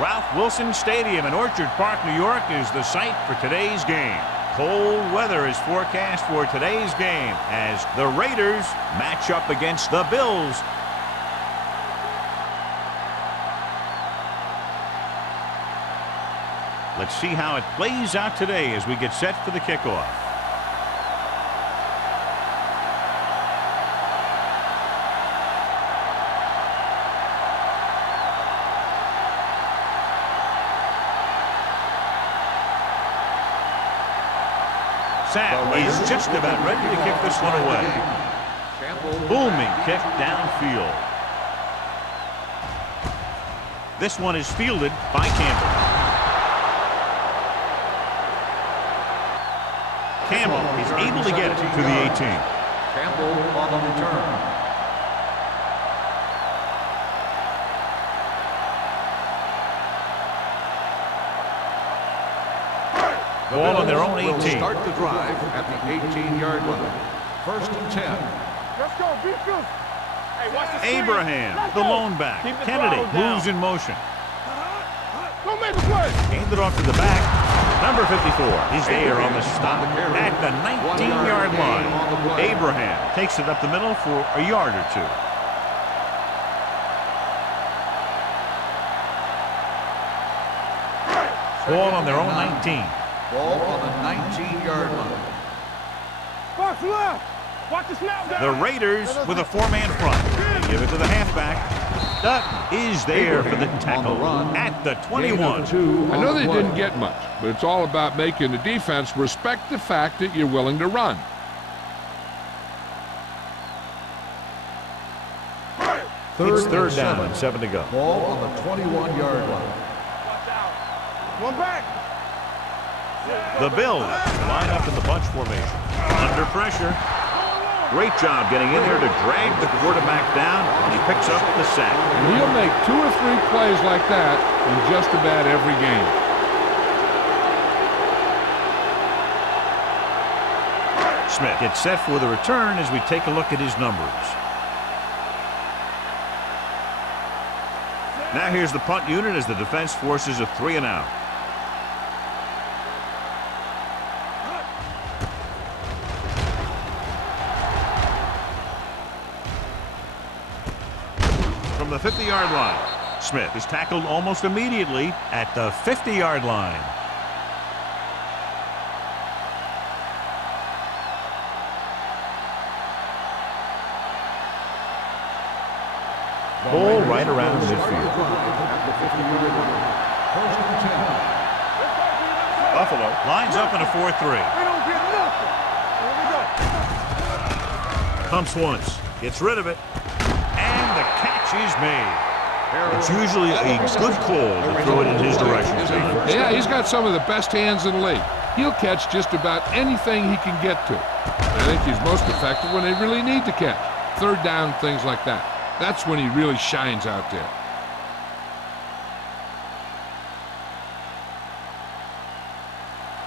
Ralph Wilson Stadium in Orchard Park, New York is the site for today's game. Cold weather is forecast for today's game as the Raiders match up against the Bills. Let's see how it plays out today as we get set for the kickoff. Sam is just about ready to kick this one away. Booming kick downfield. This one is fielded by Campbell. Campbell is able to get it to the 18. Campbell on the return. Ball on their own 18. Will start the drive at the 18-yard line. 1st and 10. Let's go, defense. Hey, watch the Abraham, the lone back. Kennedy moves in motion. Don't make a play. Handed off to the back. Number 54 is there on the stop at the 19-yard line. Abraham takes it up the middle for a yard or two. Ball on their own 19. Ball on the 19-yard line. Box left. Watch the snap down. The Raiders with a four-man front. They give it to the halfback. Dutton is there for the tackle at the 21. I know they didn't get much, but it's all about making the defense respect the fact that you're willing to run. It's third down and 7 to go. Ball on the 21-yard line. One back. The Bills line up in the bunch formation. Under pressure. Great job getting in there to drag the quarterback down, and he picks up the sack. And he'll make 2 or 3 plays like that in just about every game. Smith gets set for the return as we take a look at his numbers. Now here's the punt unit as the defense forces a 3 and out. From the 50-yard line, Smith is tackled almost immediately at the 50-yard line. Ball right around midfield. Buffalo lines up in a 4-3. We don't get nothing. Here we go. Pumps once, gets rid of it, and the catch is made. It's usually a good call to throw it in his direction. Yeah, he's got some of the best hands in the league. He'll catch just about anything he can get to. I think he's most effective when they really need to catch. Third down, things like that. That's when he really shines out there.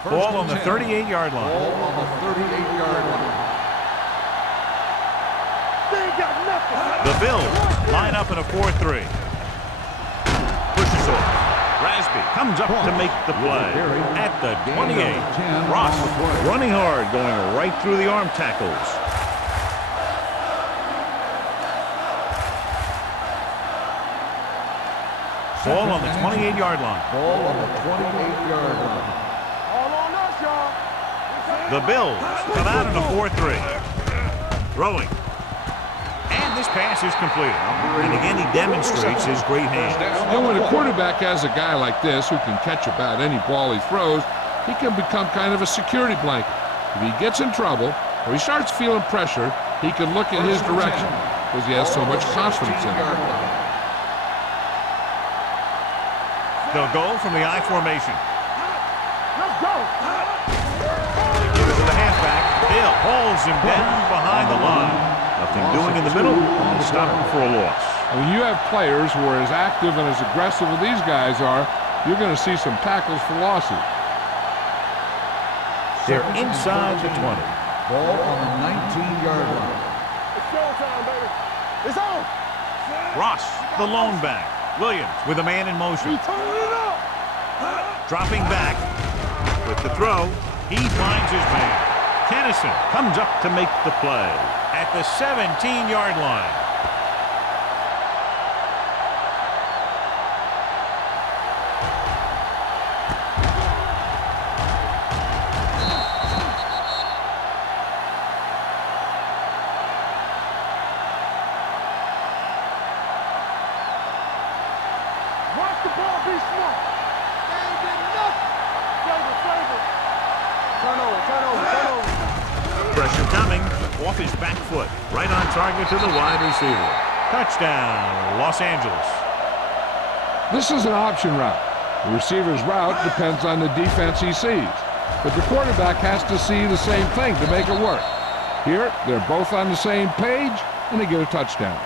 Ball on the 38-yard line. Ball on the 38-yard line. They ain't got nothing. The Bills line up in a 4-3. Pushes off. Rasby comes up to make the play at the 28. Ross running hard, going right through the arm tackles. Ball on the 28-yard line. Ball on the 28-yard line. All on us, y'all. The Bills come out in a 4-3. Throwing. And this pass is completed. And again, he demonstrates his great hands. You know, when a quarterback has a guy like this who can catch about any ball he throws, he can become kind of a security blanket. If he gets in trouble or he starts feeling pressure, he can look in his direction because he has so much confidence in him. They'll go from the I formation. Give it to the halfback. Dale hauls him down behind the line. Nothing doing in the middle. And they stop him for a loss. When you have players who are as active and as aggressive as these guys are, you're going to see some tackles for losses. They're inside the 20. Ball on the 19-yard line. It's showtime, baby. It's on. Ross, the lone back. Williams with a man in motion. He turning it up. Dropping back with the throw. He finds his man. Tennyson comes up to make the play at the 17-yard line. Watch the ball be smart. They ain't getting nothing. Flavor. Turn over. Pressure coming off his back foot. Right on target to the wide receiver. Touchdown, Los Angeles. This is an option route. The receiver's route depends on the defense he sees. But the quarterback has to see the same thing to make it work. Here, they're both on the same page, and they get a touchdown.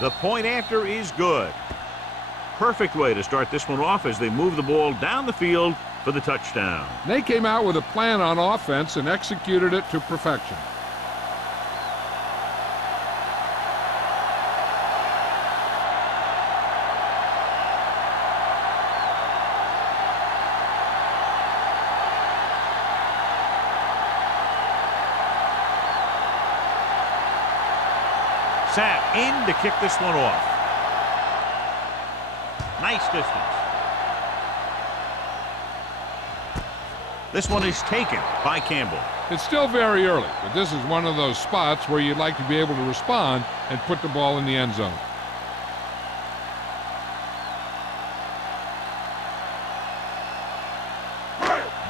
The point after is good. Perfect way to start this one off as they move the ball down the field for the touchdown. They came out with a plan on offense and executed it to perfection. Sapp in to kick this one off. Nice distance. This one is taken by Campbell. It's still very early, but this is one of those spots where you'd like to be able to respond and put the ball in the end zone.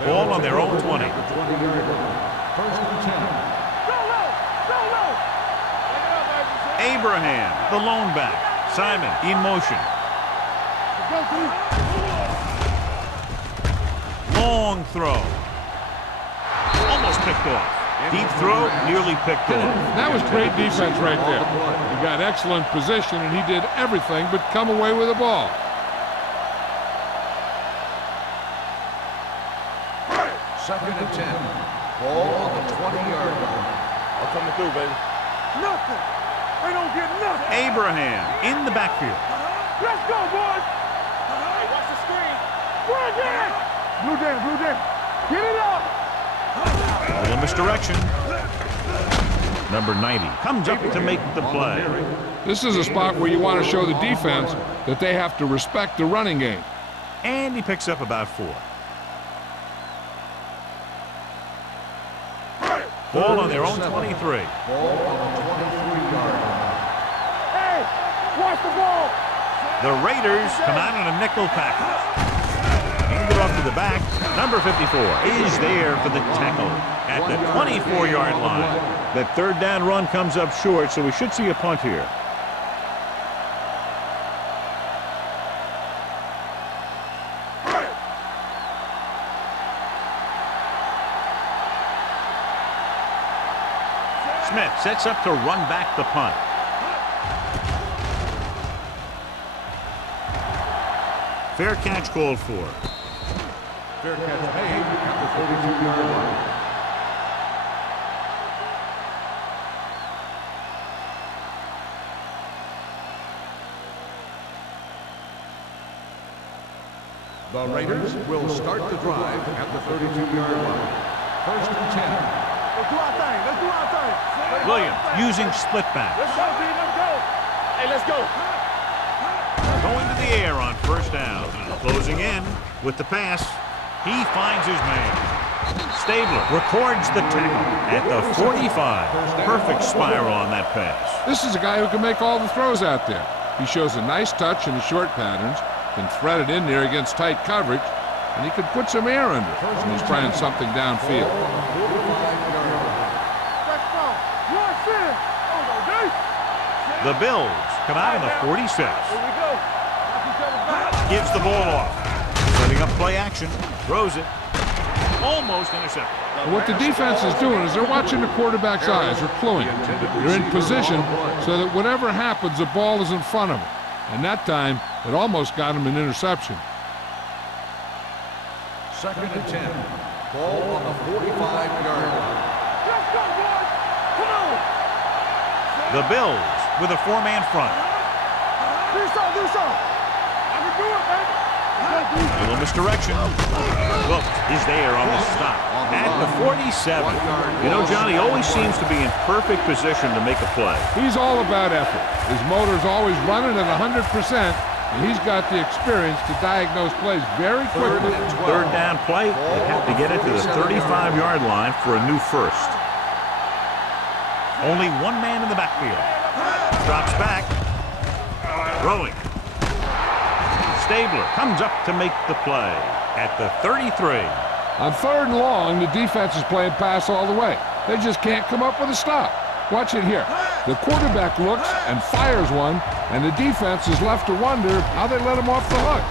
Ball on their own 20. First and 10. Abraham, the lone back. Simon in motion. Long throw. Almost picked off. Deep throw, nearly picked off. That was great defense right there. He got excellent position, and he did everything but come away with the ball. Second and 10. Ball on the 20-yard line. I'm coming through, baby. Nothing. They don't get nothing. Abraham in the backfield. Let's go, boys. Hey, watch the screen. Run down. Blue down. Get it up. A little misdirection. Number 90 comes up to make the play. This is a spot where you want to show the defense that they have to respect the running game. And he picks up about 4. Ball on their own 23. Ball on the 23-yard line. Hey, watch the ball. The Raiders come out in a nickel package. Hand it off to the back. Number 54 is there for the tackle at the 24-yard line. That third down run comes up short, so we should see a punt here. Smith sets up to run back the punt. Fair catch called for. Fair catch made at the 42-yard line. The Raiders will start the drive at the 32-yard line. First and 10. Let's do our thing. Williams using split back. Let's go, B. Let's go. Hey, let's go. Going to the air on first down. Closing in with the pass. He finds his man. Stabler records the tackle at the 45. Perfect spiral on that pass. This is a guy who can make all the throws out there. He shows a nice touch in the short patterns, can thread it in there against tight coverage, and he can put some air under it when he's trying something downfield. The Bills come out in the 46. Gives the ball off. Setting up play action. Throws it. Almost intercepted. And what the defense is doing is they're watching the quarterback's eyes. They're cluing. They're in position so that whatever happens, the ball is in front of him. And that time, it almost got him an interception. 2nd and 10. Ball on the 45-yard line. Let's go, boys! Come on! The Bills with a 4-man front. Do something! I can do it, baby! Little misdirection. Look, he's there on the stop. At the 47. You know, John, he always seems to be in perfect position to make a play. He's all about effort. His motor's always running at 100%, and he's got the experience to diagnose plays very quickly. Third down play. They have to get it to the 35-yard line for a new first. Only one man in the backfield. Drops back. Throwing. Stabler comes up to make the play at the 33. On 3rd and long, the defense is playing pass all the way. They just can't come up with a stop. Watch it here. The quarterback looks and fires one, and the defense is left to wonder how they let him off the hook.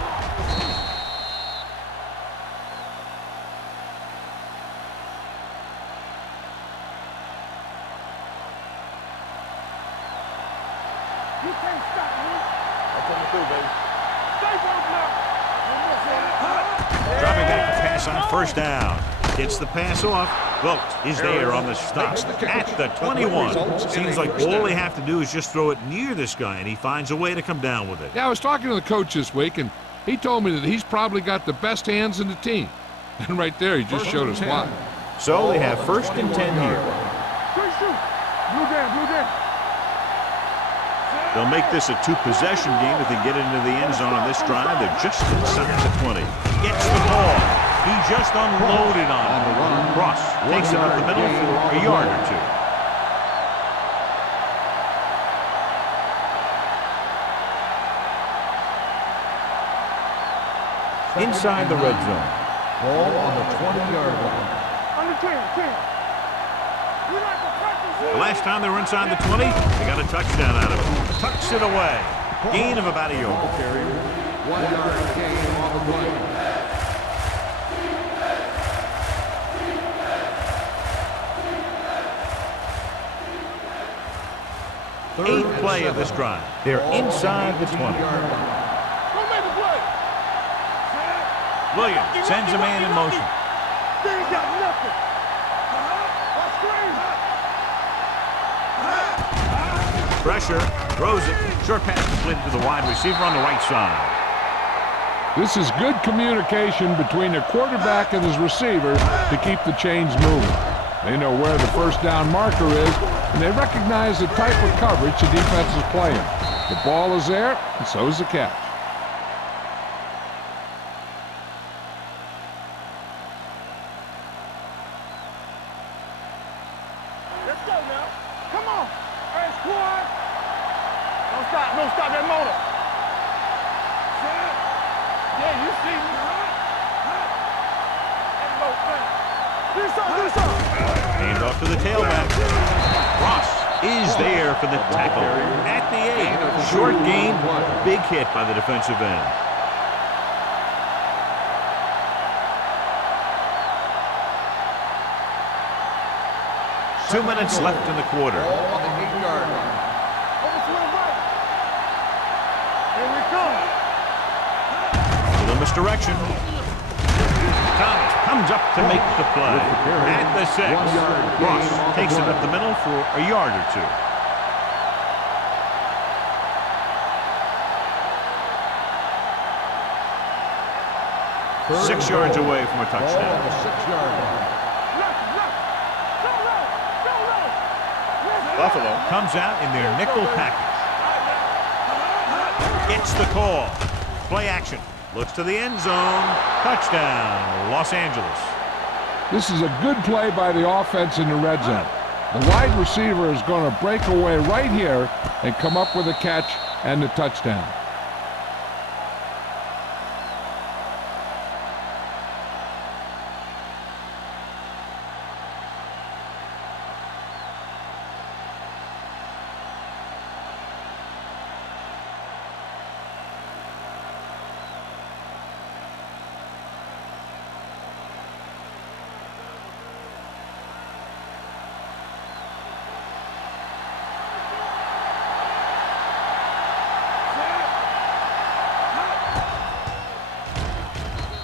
You can't stop me! I'm coming through, baby. Stay broke now! Dropping back to pass on 1st down. Gets the pass off. Wilkes is there on the stop at the 21. Seems like all they have to do is just throw it near this guy, and he finds a way to come down with it. Yeah, I was talking to the coach this week, and he told me that he's probably got the best hands in the team. And right there, he just showed us why. So they have 1st and 10 here. Quick shoot! Blue down! They'll make this a 2-possession game if they get into the end zone on this drive. They're just inside the 20. Gets the ball. He just unloaded on the run. Ross takes it up the middle for a yard or 2. Inside the red zone. Ball on the 20-yard line. Under 10. You like to practice it? The last time they were inside the 20, they got a touchdown out of it. Tucks it away. Gain of about a yard. 1-yard gain on the play. 8th play of this drive. They're inside the 20. Don't make the play! Williams sends a man in motion. They ain't got nothing! Pressure, throws it. Short pass completed to the wide receiver on the right side. This is good communication between the quarterback and his receiver to keep the chains moving. They know where the 1st down marker is, and they recognize the type of coverage the defense is playing. The ball is there, and so is the catch. Let's go now. Come on. Hey, squad. Don't stop that motor. Yeah, you see me. Do something. Hand off to the tailback. Ross is there for the tackle at the 8. Short gain, big hit by the defensive end. Two minutes left in the quarter. Ball on the 8-yard line. Over to the right. Here we come. Little misdirection. Thomas comes up to make the play at the 6. Ross takes it up the middle for a yard or 2. 6 yards away from a Ball on touchdown. the 6-yard line. Buffalo comes out in their nickel package. Gets the call. Play action. Looks to the end zone. Touchdown, Los Angeles. This is a good play by the offense in the red zone. The wide receiver is going to break away right here and come up with a catch and the touchdown.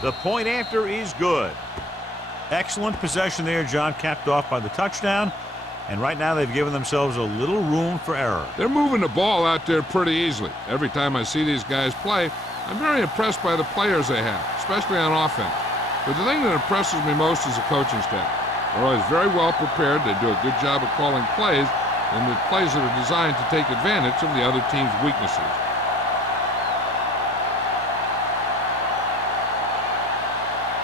The point after is good. Excellent possession there, John, capped off by the touchdown. And right now they've given themselves a little room for error. They're moving the ball out there pretty easily. Every time I see these guys play, I'm very impressed by the players they have, especially on offense. But the thing that impresses me most is the coaching staff. They're always very well prepared. They do a good job of calling plays, and the plays that are designed to take advantage of the other team's weaknesses.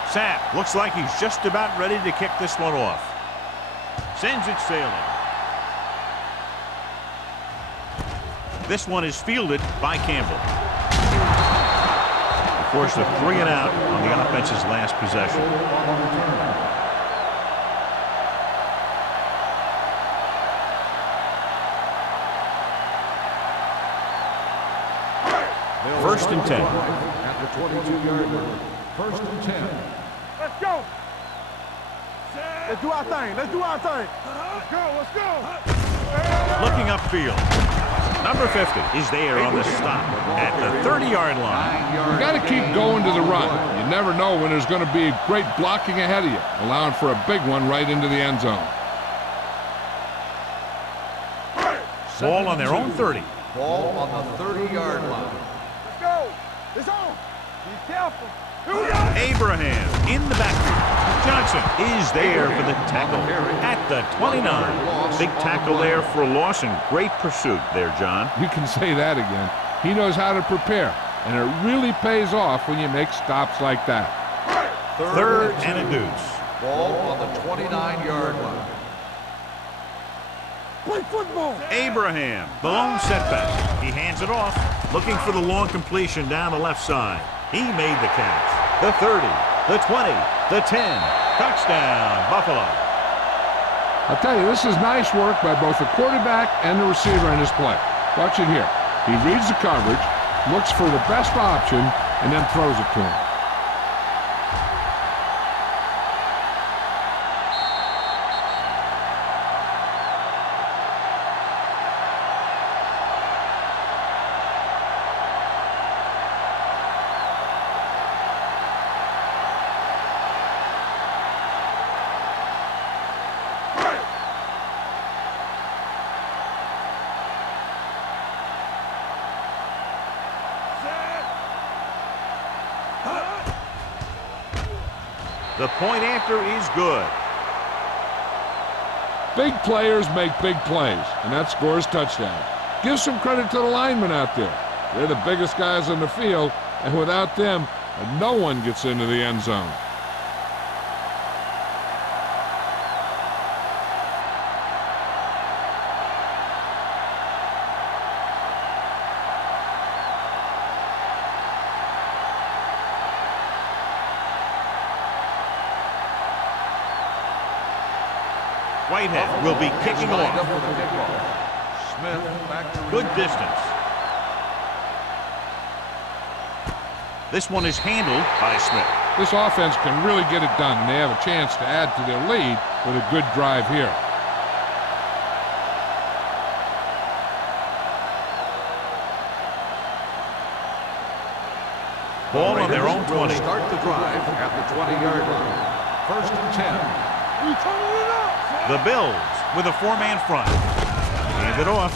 Sapp looks like he's just about ready to kick this one off. Sends it sailing. This one is fielded by Campbell. They forced a 3 and out on the offense's last possession. First and 10. At the 22-yard line. First and 10. Let's go. Let's do our thing. Let's do our thing. Let's go. Let's go. Looking upfield. Number 50 is there on the stop at the 30-yard line. You got to keep going to the run. You never know when there's going to be great blocking ahead of you, allowing for a big one right into the end zone. Ball on their own 30. Ball on the 30-yard line. Let's go. It's on. Be careful. Here we go. Abraham in the backfield. Johnson is there for the tackle at the 29. Big tackle there for a loss and great pursuit there, John. You can say that again. He knows how to prepare, and it really pays off when you make stops like that. Third and a deuce. Ball on the 29-yard line. Play football. Abraham, the lone setback. He hands it off, looking for the long completion down the left side. He made the catch. The 30, the 20, the 10. Touchdown, Buffalo. I'll tell you, this is nice work by both the quarterback and the receiver in this play. Watch it here. He reads the coverage, looks for the best option, and then throws it to him. The point after is good. Big players make big plays, and that scores touchdowns. Give some credit to the linemen out there. They're the biggest guys on the field, and without them, no one gets into the end zone. Whitehead will be kicking off. Smith back to Good distance. This one is handled by Smith. This offense can really get it done, and they have a chance to add to their lead with a good drive here. Ball on their own 20. Start the drive at the 20-yard line. First and 10. We turning it up. The Bills with a 4-man front. Hand it off.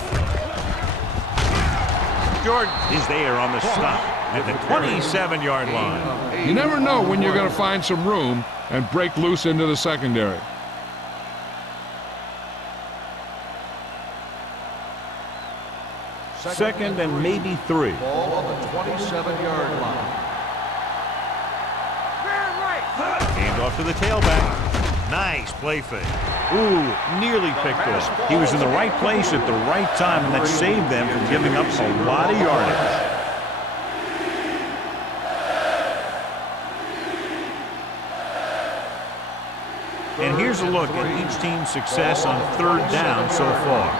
Jordan is there on the stop at the 27-yard line. You never know when you're going to find some room and break loose into the secondary. Second and maybe 3. Ball on the 27-yard line. off to the tailback. Nice play fake. Ooh, nearly picked off. He was in the right place at the right time, and that saved them from giving up a lot of yardage. And here's a look at each team's success on third down so far.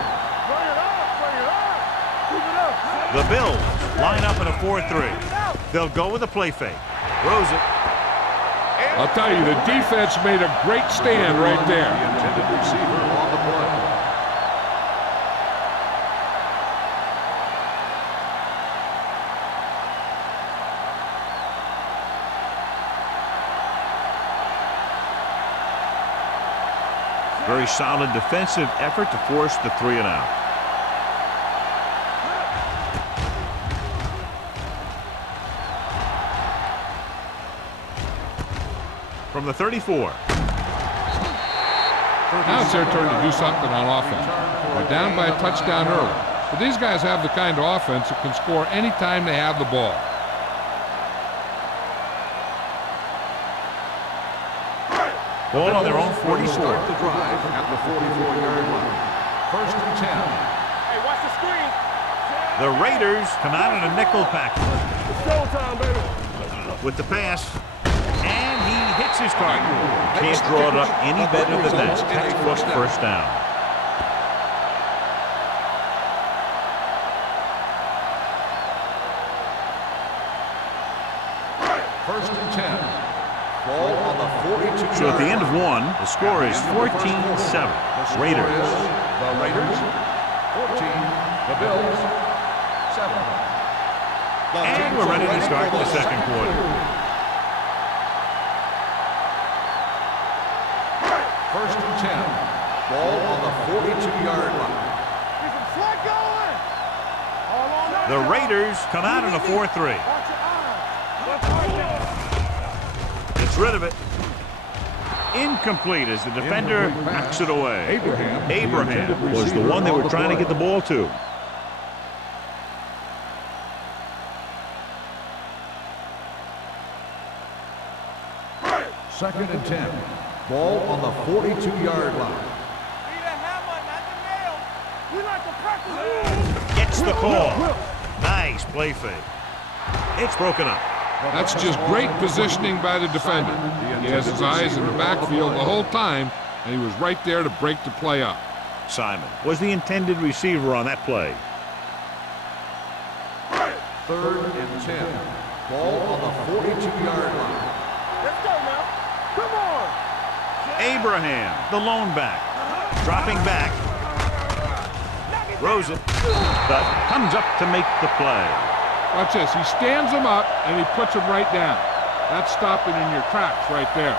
The Bills line up in a 4-3. They'll go with a play fake. Throws it. I'll tell you, the defense made a great stand right there. The intended receiver on the play. Very solid defensive effort to force the 3-and-out. From the 34. Now it's their turn to do something on offense. They're down by a touchdown early. But these guys have the kind of offense that can score anytime they have the ball. Ball on their own 44. Start the drive at the 44-yard line. First and 10. Hey, watch the screen. The Raiders come out in a nickel package. It's showtime, baby. With the pass. And he hits his target. Can't draw it up any better than that. Textbook first down. First and 10. Ball on the 42-yard So at the end of line. one, the score is 14-7. Raiders. The Raiders 14. The Bills 7. And we're ready to start the second quarter. First and 10. Ball on the 42-yard line. Get some slack going. All on that. The Raiders come out in a 4-3. Watch your eyes. Watch right there. Gets rid of it. Incomplete as the defender knocks it away. Abraham was the one they were trying to get the ball to. Second and 10. Ball on the 42-yard line. Be the hammer, not the nail. We like to practice. Gets the call. Nice play fake. It's broken up. That's just great positioning by the defender. He has his eyes in the backfield the whole time, and he was right there to break the play up. Simon was the intended receiver on that play. Third and 10. Ball on the 42-yard line. Let's go now. Come on. Abraham, the lone back, dropping back, throws it, but comes up to make the play. Watch this. He stands him up, and he puts him right down. That's stopping in your tracks right there.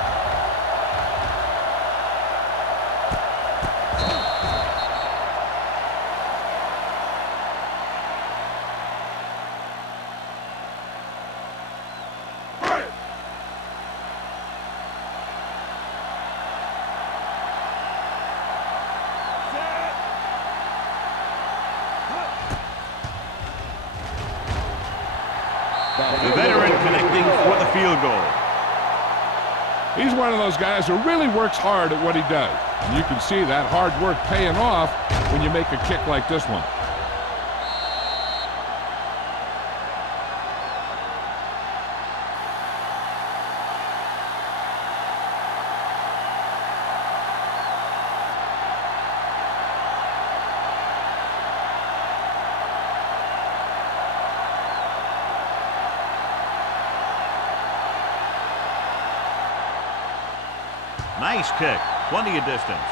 The veteran connecting for the field goal. He's one of those guys who really works hard at what he does. And you can see that hard work paying off when you make a kick like this one. Nice kick, plenty of distance.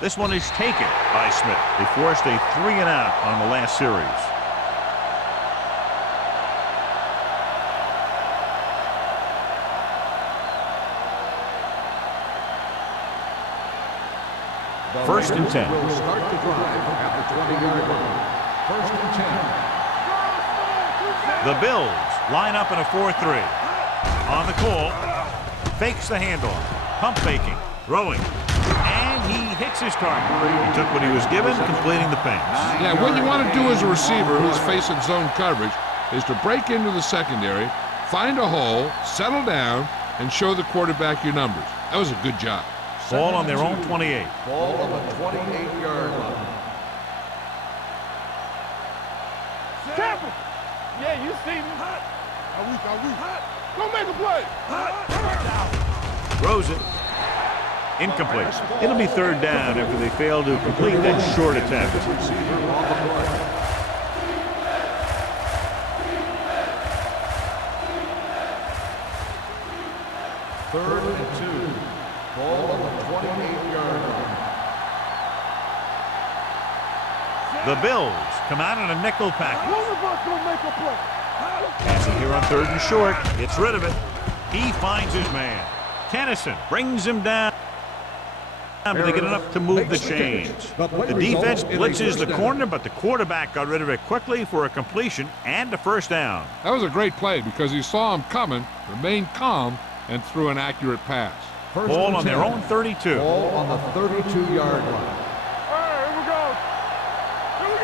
This one is taken by Smith. They forced a 3-and-out on the last series. First and 10. Will start the drive at the 20-yard line. First and 10. The Bills line up in a 4-3. On the call, fakes the handoff, pump faking, throwing, and he hits his target. He took what he was given, completing the pass. Yeah, what you want to do as a receiver who's facing zone coverage is to break into the secondary, find a hole, settle down, and show the quarterback your numbers. That was a good job. Ball on their own 28. Ball on the 28-yard line. Careful. Yeah, you see me. Go make a play. Throws it. Incomplete. It'll be third down after they fail to complete that short attempt. Third and 2. Ball on the 28-yard line. The Bills come out in a nickel package. One of us will make a play. Passing here on third and short. Gets rid of it. He finds his man. Tennyson brings him down. But they get enough to move the chains. The defense blitzes the corner, but the quarterback got rid of it quickly for a completion and a first down. That was a great play because he saw him coming, remained calm, and threw an accurate pass. Ball on their own 32. Ball on the 32-yard line. All right, here we go. Here we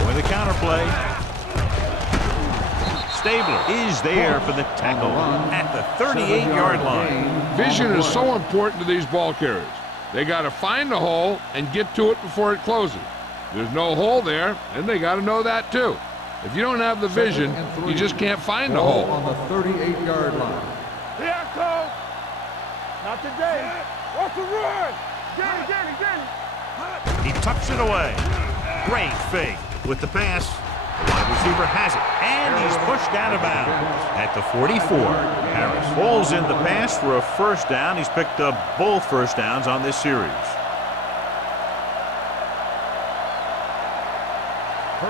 go. For the counter play. Stabler is there for the tackle at the 38-yard line. Vision is so important to these ball carriers. They got to find the hole and get to it before it closes. There's no hole there, and they got to know that too. If you don't have the vision, you just can't find the hole. On the 38-yard line. Here I come. Not today. What's the run? Get it. He tucks it away. Great fake with the pass. The wide receiver has it, and he's pushed out of bounds at the 44. Harris falls in the pass for a first down. He's picked up both first downs on this series.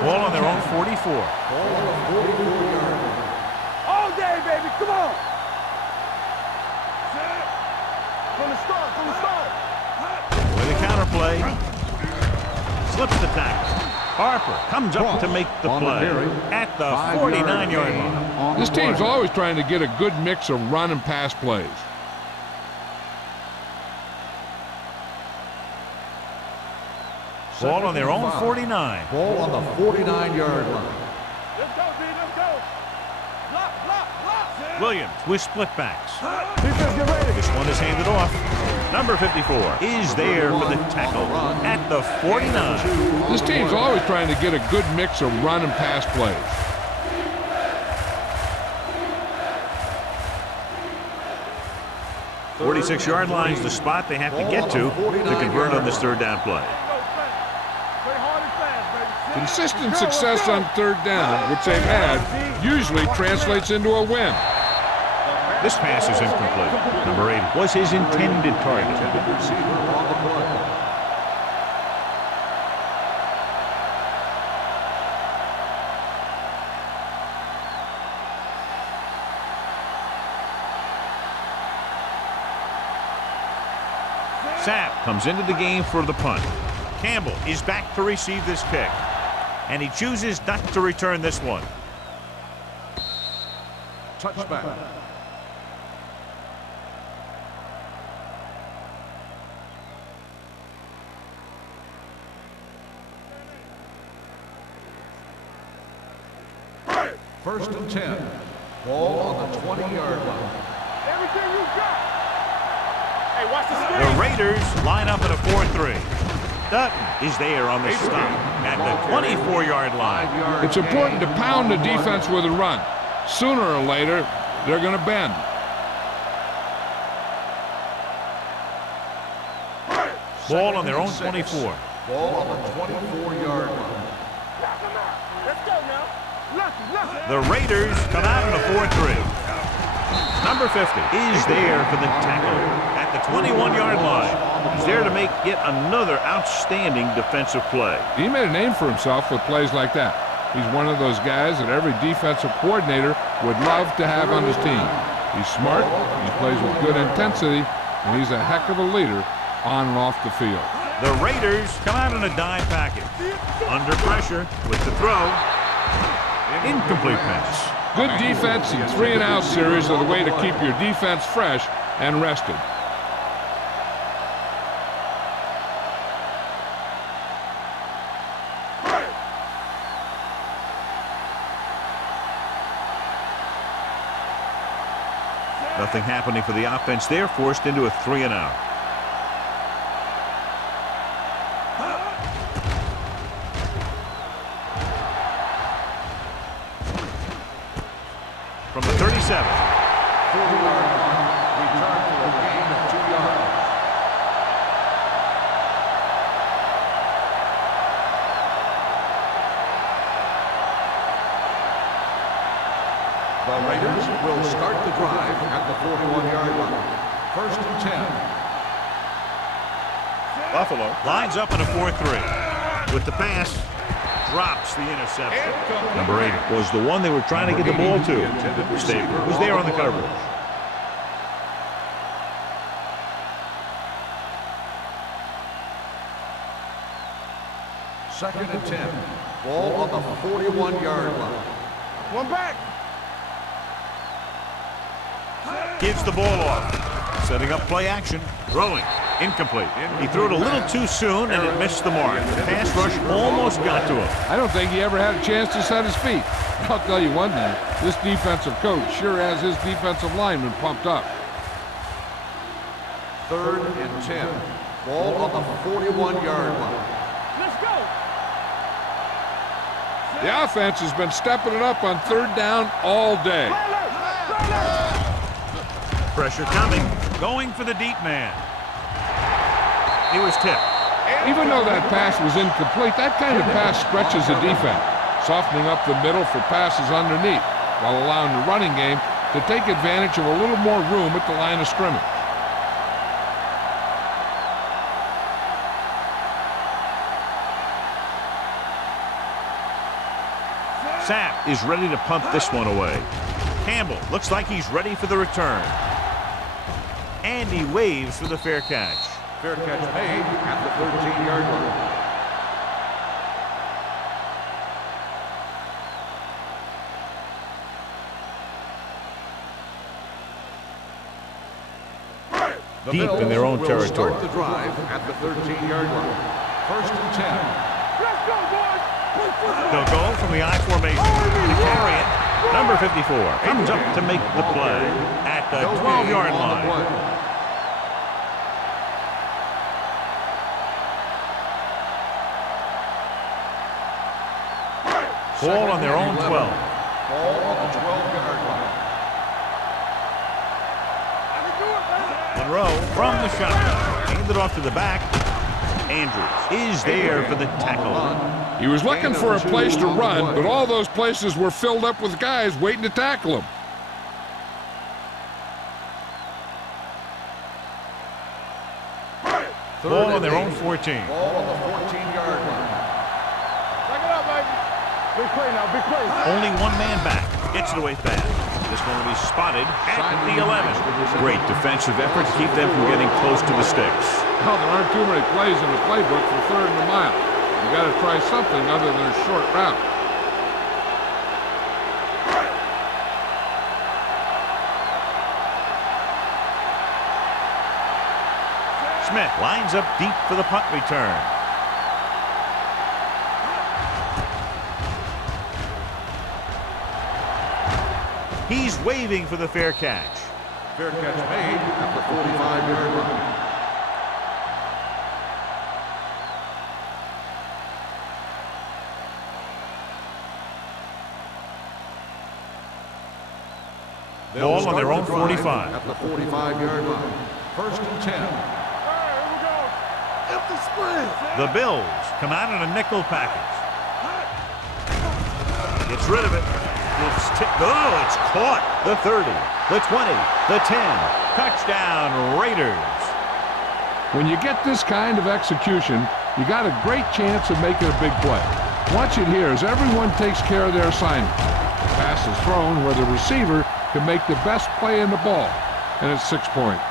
Ball on their own 44. All day, baby. Come on. From the start. With a counter play. Slips the tackle. Harper comes up to make the play at the 49-yard line. This team's always trying to get a good mix of run and pass plays. Ball on their own 49. Ball on the 49-yard line. Let's go, B. Let's go. Block. Williams with split backs. Defense, get ready. This one is handed off. Number 54 is there for the tackle at the 49. This team's always trying to get a good mix of run and pass plays. The 46-yard line is the spot they have to get to convert on this third down play. Play hard and fast, baby. Consistent success on third down, which they've had, usually translates into a win. This pass is incomplete. Number 8 was his intended target. Sapp comes into the game for the punt. Campbell is back to receive this kick, and he chooses not to return this one. Touchback. First and 10. Ball on the 20-yard line. Everything you got. Hey, watch the screen. The Raiders line up in a 4-3. Dutton is there on the stop at the 24-yard line. It's important to pound the defense with a run. Sooner or later, they're going to bend. Ball on their own 24. Ball on the 24-yard line. Let's go now. Lucky. The Raiders come out in a 4-3. Number 50 is there for the tackle at the 21-yard line. He's there to make yet another outstanding defensive play. He made a name for himself with plays like that. He's one of those guys that every defensive coordinator would love to have on his team. He's smart, he plays with good intensity, and he's a heck of a leader on and off the field. The Raiders come out in a dime package. Under pressure with the throw. Incomplete pass. Good defense and 3-and-out series are the way to keep your defense fresh and rested. Nothing happening for the offense there, forced into a 3-and-out. From the 37. 40-yard line. Return for a gain of 2 yards. The Raiders will start the drive at the 41-yard line. First and 10. Buffalo lines up in a 4-3. With the pass, drops the interception. Number 8 was the one they were trying to get the ball to. Staple was there on the coverage. Second and 10. Ball on the 41-yard line. One back. Gives the ball off. Setting up play action. Throwing. Incomplete. He threw it a little too soon, and it missed the mark. The pass rush almost got to him. I don't think he ever had a chance to set his feet. I'll tell you one thing, this defensive coach sure has his defensive lineman pumped up. Third and 10. Ball on the 41-yard line. Let's go. The offense has been stepping it up on third down all day. Pressure coming. Going for the deep man. He was tipped. Even though that pass was incomplete, that kind of pass stretches the defense, softening up the middle for passes underneath, while allowing the running game to take advantage of a little more room at the line of scrimmage. Sapp is ready to punt this one away. Campbell looks like he's ready for the return. And he waves for the fair catch. Fair catch made at the 13-yard line. Deep in their own territory. Start the drive at the 13-yard line. First and 10. Let's go, boys. They'll go from the I formation to carry it. Number 54 comes up to make the play at the 12-yard line. Ball on their own 12. Ball on the 12-yard line. Monroe from the shotgun. Handed off to the back. Andrews is there for the tackle. He was looking for a place to run, but all those places were filled up with guys waiting to tackle him. Ball on their own 14. Ball on the 14-yard line. Back it up, baby. Big play now, big play. Only one man back. Gets it away fast. This one will be spotted at the 11. Great defensive effort to keep them from getting close to the sticks. Well, there aren't too many plays in the playbook for third and a mile. You got to try something other than a short route. Smith lines up deep for the punt return. He's waving for the fair catch. Fair catch made at the 45-yard line. Ball on their own 45. At the 45-yard line. First and 10. Here we go. Empty split. The Bills come out in a nickel package. Gets rid of it. It's it's caught. The 30, the 20, the 10. Touchdown, Raiders. When you get this kind of execution, you got a great chance of making a big play. Watch it here as everyone takes care of their assignment. The pass is thrown where the receiver can make the best play in the ball, and it's 6 points.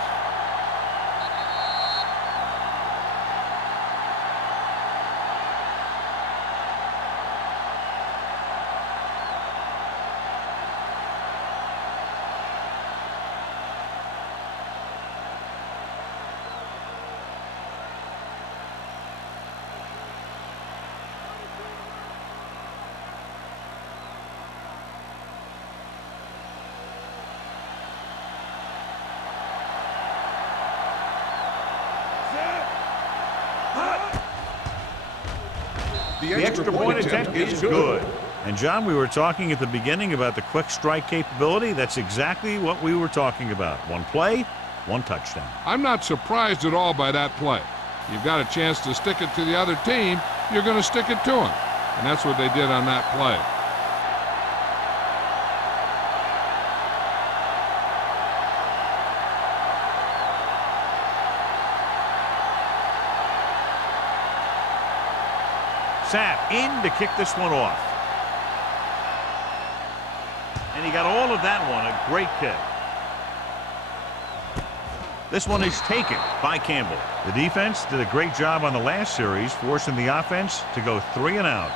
The extra point attempt is good. And, John, we were talking at the beginning about the quick strike capability. That's exactly what we were talking about. One play, one touchdown. I'm not surprised at all by that play. You've got a chance to stick it to the other team, you're going to stick it to them. And that's what they did on that play. Sapp in to kick this one off. And he got all of that one. A great kick. This one is taken by Campbell. The defense did a great job on the last series, forcing the offense to go 3 and out.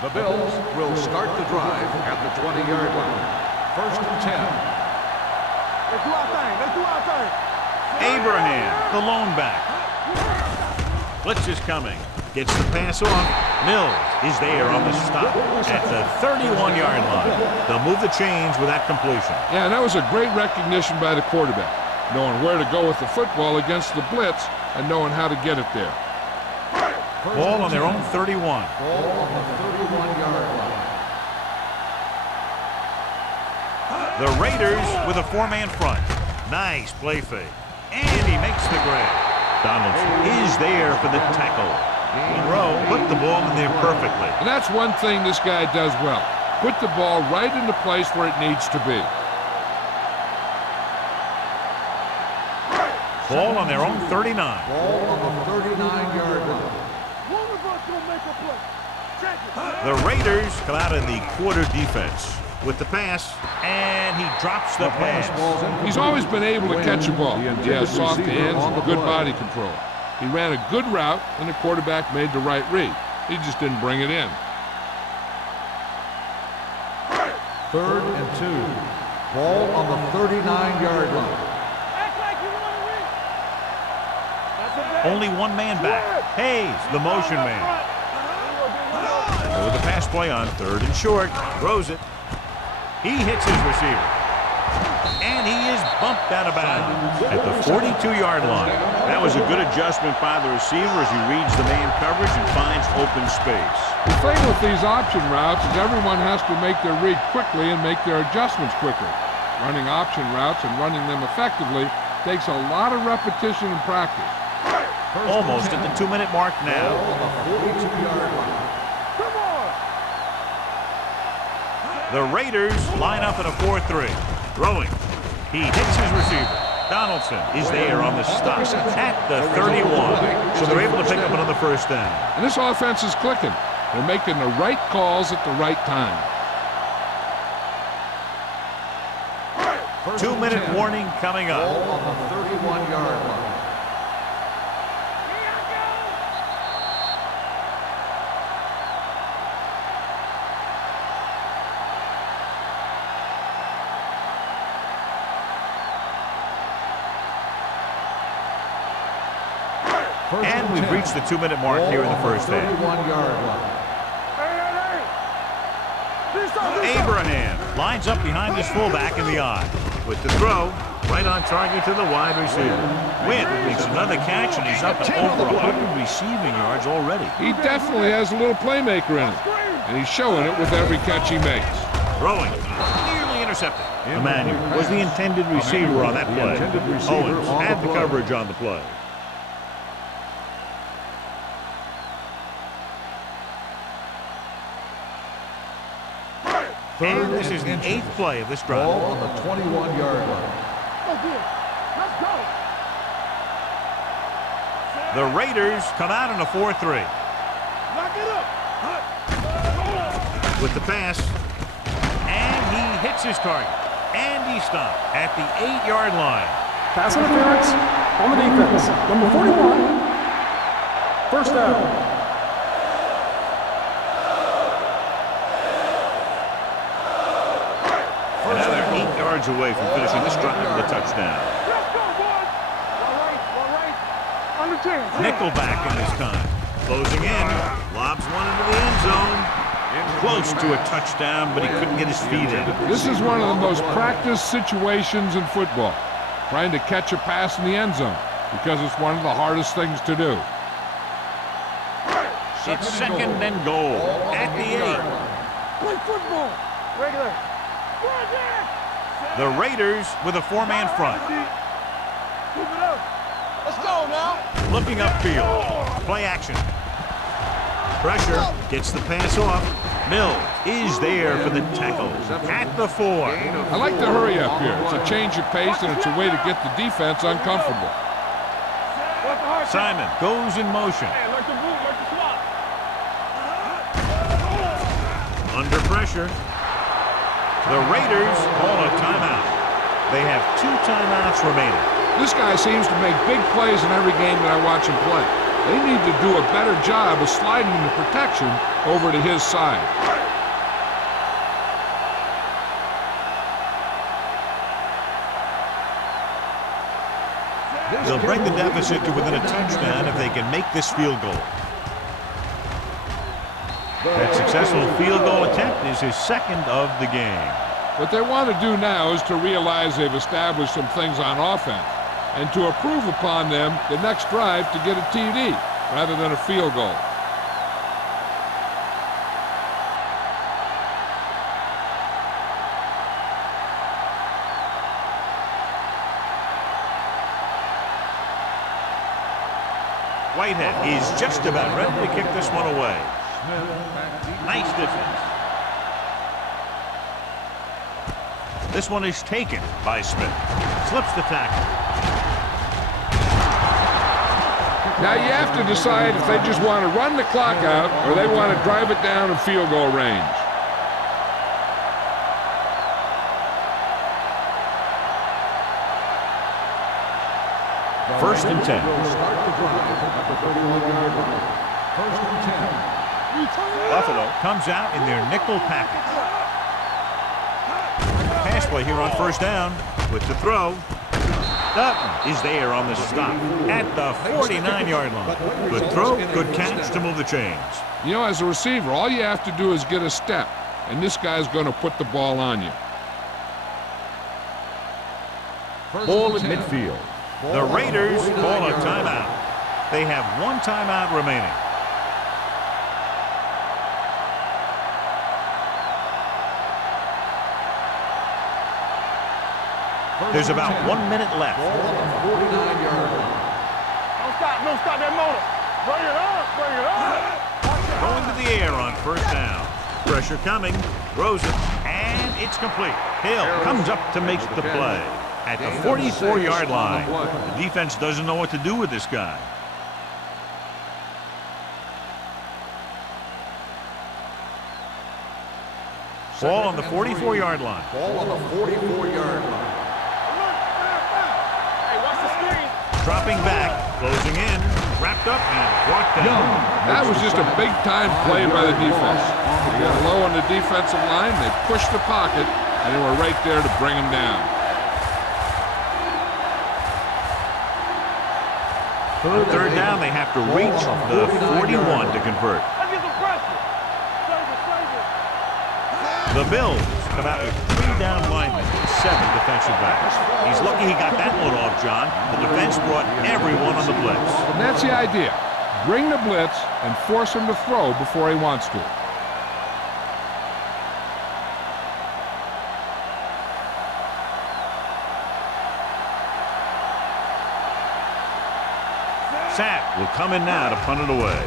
The Bills will start the drive at the 20-yard line. First and 10. Let's do our thing. Let's do our thing. Abraham, the lone back. Blitz is coming. Gets the pass off. Mills is there on the stop at the 31-yard line. They'll move the chains with that completion. Yeah, and that was a great recognition by the quarterback, knowing where to go with the football against the blitz and knowing how to get it there. Ball on their own 31. Ball on the 31-yard line. The Raiders with a 4-man front. Nice play fake. And he makes the grab. Donaldson is there for the tackle. Monroe put the ball in there perfectly. And that's one thing this guy does well. Put the ball right in the place where it needs to be. Ball on their own 39. Ball on the 39-yard line. One of us will make a play. Check it. The Raiders come out in the quarter defense with the pass, and he drops the pass. He's always been able to catch a ball. He has soft hands and good body control. He ran a good route, and the quarterback made the right read. He just didn't bring it in. 3rd and 2. Ball on the 39-yard line. Act like you want to win. That's a bad. Only one man back. Hayes, the motion man. With the pass play on 3rd and short. Throws it. He hits his receiver. And he is bumped out of bounds at the 42-yard line. That was a good adjustment by the receiver as he reads the man coverage and finds open space. The thing with these option routes is everyone has to make their read quickly and make their adjustments quickly. Running option routes and running them effectively takes a lot of repetition and practice. Almost at the 2-minute mark now. Ball on the 42-yard line. Come on. The Raiders line up in a 4-3. Throwing. He hits his receiver. Donaldson is there on the stop at the 31. So they're able to pick up another first down. And this offense is clicking. They're making the right calls at the right time. 2-minute warning coming up. Ball on the 31-yard line. And we've reached the 2-minute mark here in the first half. 31-yard line. Abraham lines up behind his fullback in the eye. With the throw, right on target to the wide receiver. Wynn makes another catch, and he's up to over 100 receiving yards already. He definitely has a little playmaker in him, and he's showing it with every catch he makes. Throwing, nearly intercepted. Emmanuel was the intended receiver on that play. Owens had the coverage on the play. And this is the 8th play of this drive. Ball on the 21-yard line. Oh, good. Let's go. The Raiders come out in a 4-3. Lock it up. With the pass. And he hits his target. And he stopped at the 8-yard line. Pass interference on the defense. Number 41. First down. Away from finishing this drive with a touchdown. Let's go, boys. All right. Under 10. Nickelback in this time. Closing in. Lobs one into the end zone. Close to a touchdown, but he couldn't get his feet in. This is one of the most practiced situations in football. trying to catch a pass in the end zone because it's one of the hardest things to do. It's second and goal at the 8. Play football. Regular. The Raiders with a 4-man front. Move it up. Let's go now. Looking upfield. Play action. Pressure. Gets the pass off. Mills is there for the tackle at the 4. I like the hurry up here. It's a change of pace, and it's a way to get the defense uncomfortable. Simon goes in motion. Under pressure. The Raiders call a timeout. They have 2 timeouts remaining. This guy seems to make big plays in every game that I watch him play. They need to do a better job of sliding the protection over to his side. They'll bring the deficit to within a touchdown if they can make this field goal. That successful field goal attempt is his second of the game. What they want to do now is to realize they've established some things on offense and to improve upon them the next drive to get a TD rather than a field goal. Whitehead is just about ready to kick this one away. Nice defense. This one is taken by Smith. Slips the tackle. Now you have to decide if they just want to run the clock out or they want to drive it down in field goal range. First and 10. Start the drive at the 31-yard line. First and 10. Buffalo comes out in their nickel package. Pass play here on first down with the throw. Dutton is there on the stop at the 49-yard line. Good throw, good catch to move the chains. You know, as a receiver, all you have to do is get a step, and this guy's going to put the ball on you. Ball at midfield. The Raiders call a timeout. They have 1 timeout remaining. There's about 1 minute left. 49-yard line. Don't stop that motor. Bring it up, bring it up. Going to the air on first down. Pressure coming. Throws it, and it's complete. Hill comes up to make the play. At the 44-yard line. The defense doesn't know what to do with this guy. Ball on the 44-yard line. Ball on the 44-yard line. Hey, watch the screen. Dropping back, closing in, wrapped up and brought down. That was just a big-time play by the defense. They got low on the defensive line, they pushed the pocket, and they were right there to bring him down. On third down, they have to reach the 41 to convert. Let's get some pressure. Save it, save it. The Bills come out with 3 down linemen and 7 defensive backs. He's lucky he got that one off, John. The defense brought everyone on the blitz. And that's the idea. Bring the blitz and force him to throw before he wants to. Sapp will come in now to punt it away.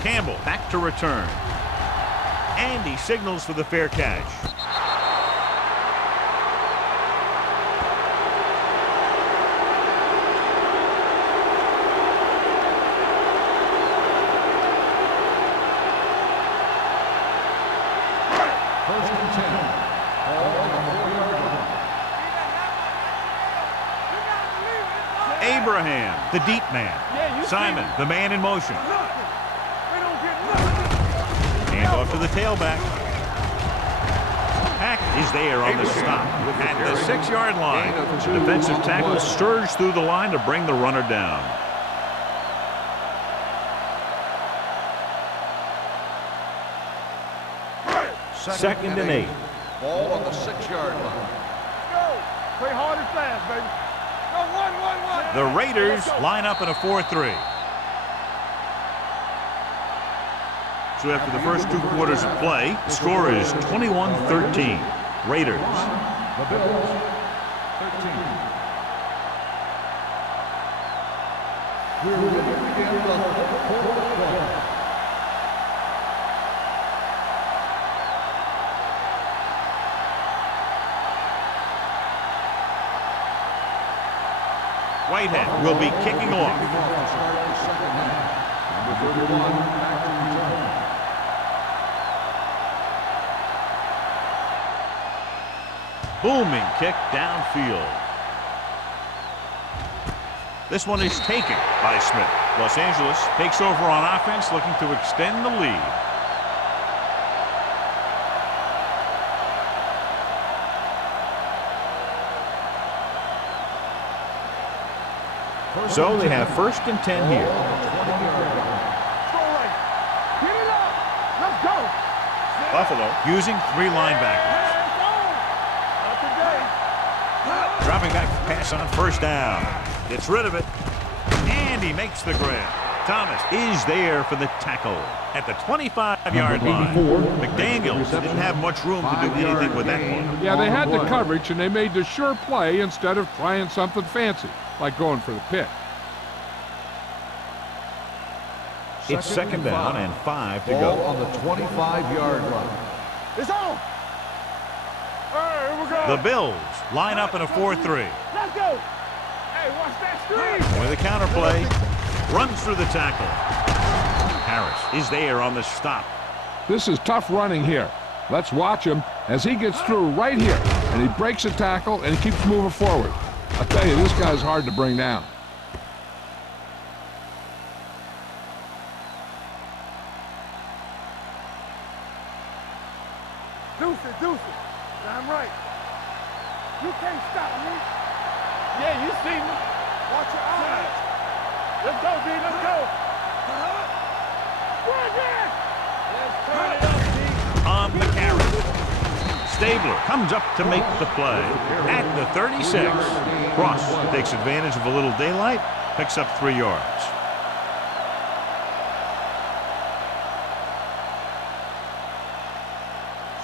Campbell back to return. And he signals for the fair catch. First and 10. Ball on the 4-yard line. Abraham, the deep man. Simon, the man in motion. Hand off to the tailback. Pack is there on the stop at the 6-yard line. The defensive tackle surged through the line to bring the runner down. Second and 8. Ball on the 6-yard line. Go. Play hard and fast, baby. The Raiders line up in a 4-3. So after the first 2 quarters of play, the score is 21-13. Raiders. The Bills, 13. We're ready to begin the fourth quarter. Whitehead will be kicking off. Number 31, back to return. Booming kick downfield. This one is taken by Smith. Los Angeles takes over on offense, looking to extend the lead. So they have 1st and 10 here. Get it up. Let's go. Buffalo using 3 linebackers. Dropping back to pass on 1st down. Gets rid of it. And he makes the grab. Thomas is there for the tackle at the 25-yard line. McDaniels didn't have much room to do anything with that one. Yeah, they had the coverage, and they made the sure play instead of trying something fancy, like going for the pick. It's 2nd down and 5 to Ball go. on the 25-yard line. It's on. Hey, here we go. The Bills line up in a 4-3. Let's go. Hey, watch that screen. With a counterplay, runs through the tackle. Harris is there on the stop. This is tough running here. Let's watch him as he gets through right here, and he breaks a tackle, and he keeps moving forward. I tell you, this guy's hard to bring down. Deuce it. Damn right. You can't stop me. Yeah, you see me. Watch your eyes. Let's go, D. Let's go. Let's turn it up, D. On the carry. Stabler comes up to make the play at the 36. Cross takes advantage of a little daylight, picks up 3 yards.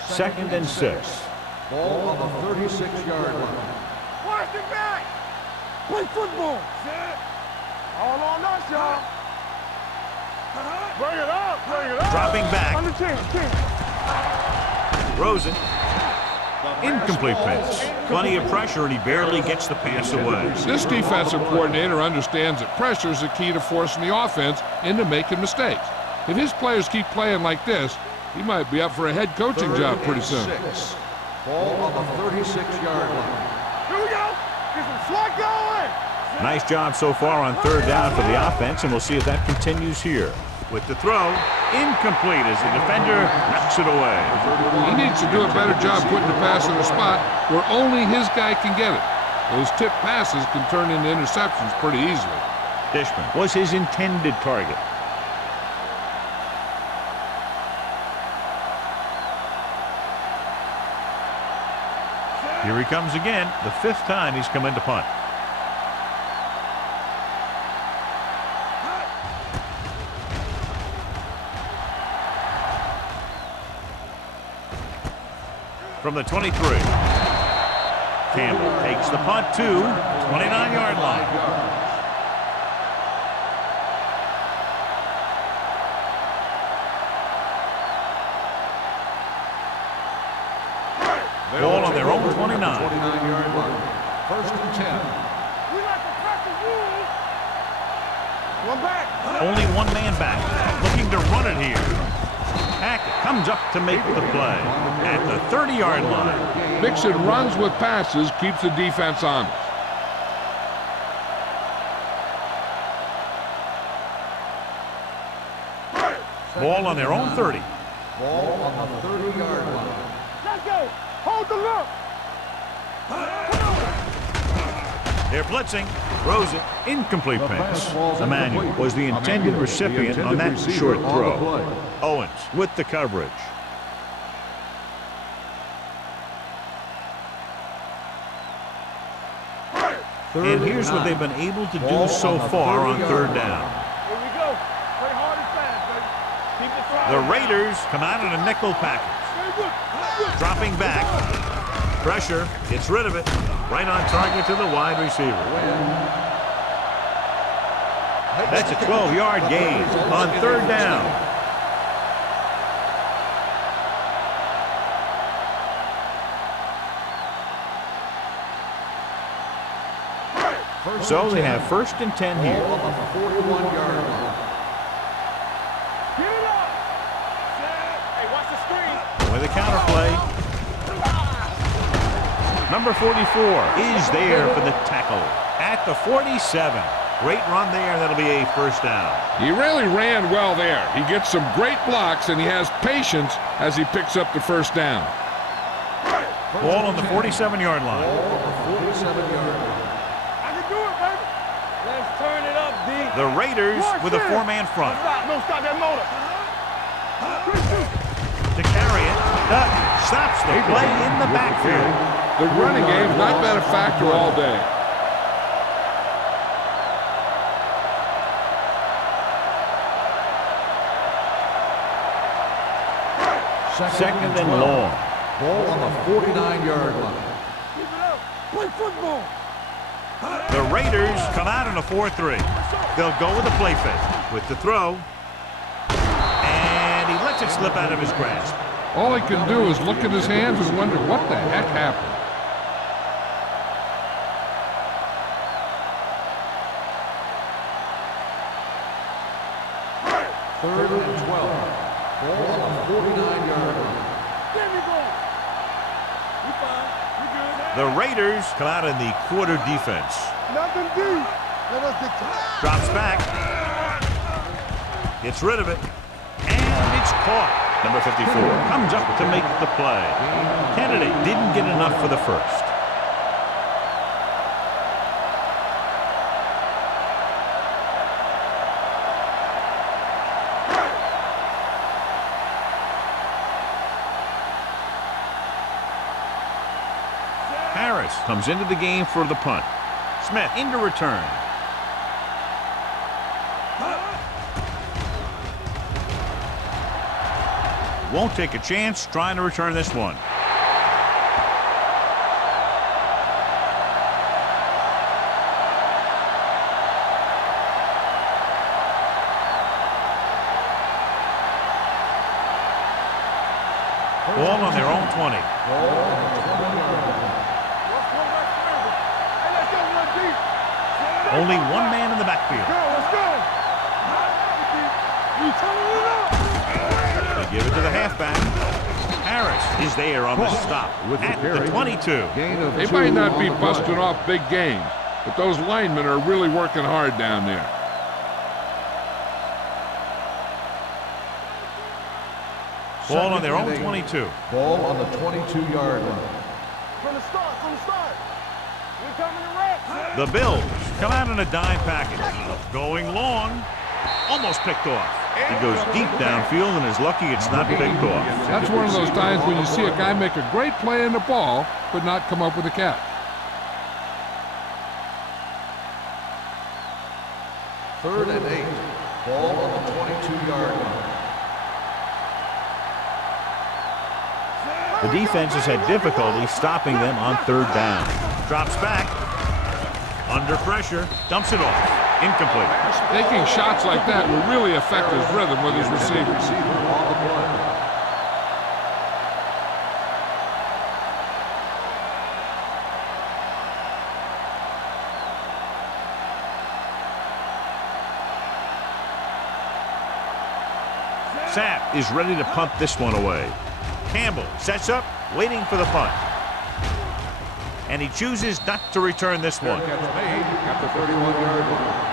Second and 6. Ball on the 36-yard line. Watch it back. Play football. All on us, y'all. Bring it up. Bring it up. Dropping back. Under 10. Rosen. Incomplete pass. Plenty of pressure, and he barely gets the pass away. This defensive coordinator understands that pressure is the key to forcing the offense into making mistakes. If his players keep playing like this, he might be up for a head coaching job pretty soon. 6. Ball on the 36-yard line. Here we go. Get some slot going. Nice job so far on 3rd down for the offense, and we'll see if that continues here. With the throw, incomplete as the defender knocks it away. He needs to do a better job putting the pass in a spot where only his guy can get it. Those tip passes can turn into interceptions pretty easily. Dishman was his intended target. Here he comes again, the 5th time he's come in to punt. From the 23. Campbell takes the punt to 29-yard line. Ball on their own 29. 29-yard line. 1st and 10. We like to crack the rules. One back. Only one man back, looking to run it here. Hackett comes up to make the play at the 30-yard line. Mixon runs with passes, keeps the defense honest. Ball on their own 30. Ball on the 30-yard line. Let's go. Hold the look. They're blitzing. Throws it. Incomplete pass. Emmanuel was the intended recipient on that short throw. Owens with the coverage. And here's what they've been able to do so far on third down. Here we go. Play hard and fast, baby. Keep it trying. The Raiders come out in a nickel package. Dropping back. Pressure. Gets rid of it. Right on target to the wide receiver. That's a 12-yard gain on third down. So they have 1st and 10 here. Ball on the 41-yard line. Get it up. Hey, watch the screen. With a counter play. Number 44 is there for the tackle at the 47. Great run there. That'll be a first down. He really ran well there. He gets some great blocks, and he has patience as he picks up the first down. Ball on the 47-yard line. Ball on the 47-yard line. I can do it, baby. Let's turn it up, D. The Raiders with a 4-man front. No, stop that motor. To carry it, Dutton stops the play in the backfield. The running game's not been a factor all day. Second and long. Ball on the 49-yard line. Keep it up. Play football. The Raiders come out in a 4-3. They'll go with a play fake with the throw. And he lets it slip out of his grasp. All he can do is look at his hands and wonder what the heck happened. Third and 12. Ball on the 49-yard line. There we go. You fine. You good. The Raiders come out in the quarter defense. Nothing deep. Let us get Drops back. Gets rid of it. And it's caught. Number 54 comes up to make the play. Kennedy didn't get enough for the first. Harris comes into the game for the punt. Smith into return. Won't take a chance trying to return this one. Ball on their own 20. Only one man in the backfield. Let's go. You turning it up. They give it to the halfback. Harris is there on the stop at the 22. They might not be busting off big games, but those linemen are really working hard down there. Ball on their own 22. Ball on the 22-yard line. From the start. We're coming to wrap. The Bills come out in a dime package. Going long. Almost picked off. He goes deep downfield and is lucky it's not picked off. That's one of those times when you see a guy make a great play in the ball, but not come up with a catch. Third and 8. Ball on the 22-yard line. The defense has had difficulty stopping them on third down. Drops back. Under pressure. Dumps it off. Incomplete. Taking shots like that will really affect his rhythm with his receivers. On the play. Sapp is ready to punt this one away. Campbell sets up, waiting for the punt. And he chooses not to return this one. Catch made at the 31-yard line.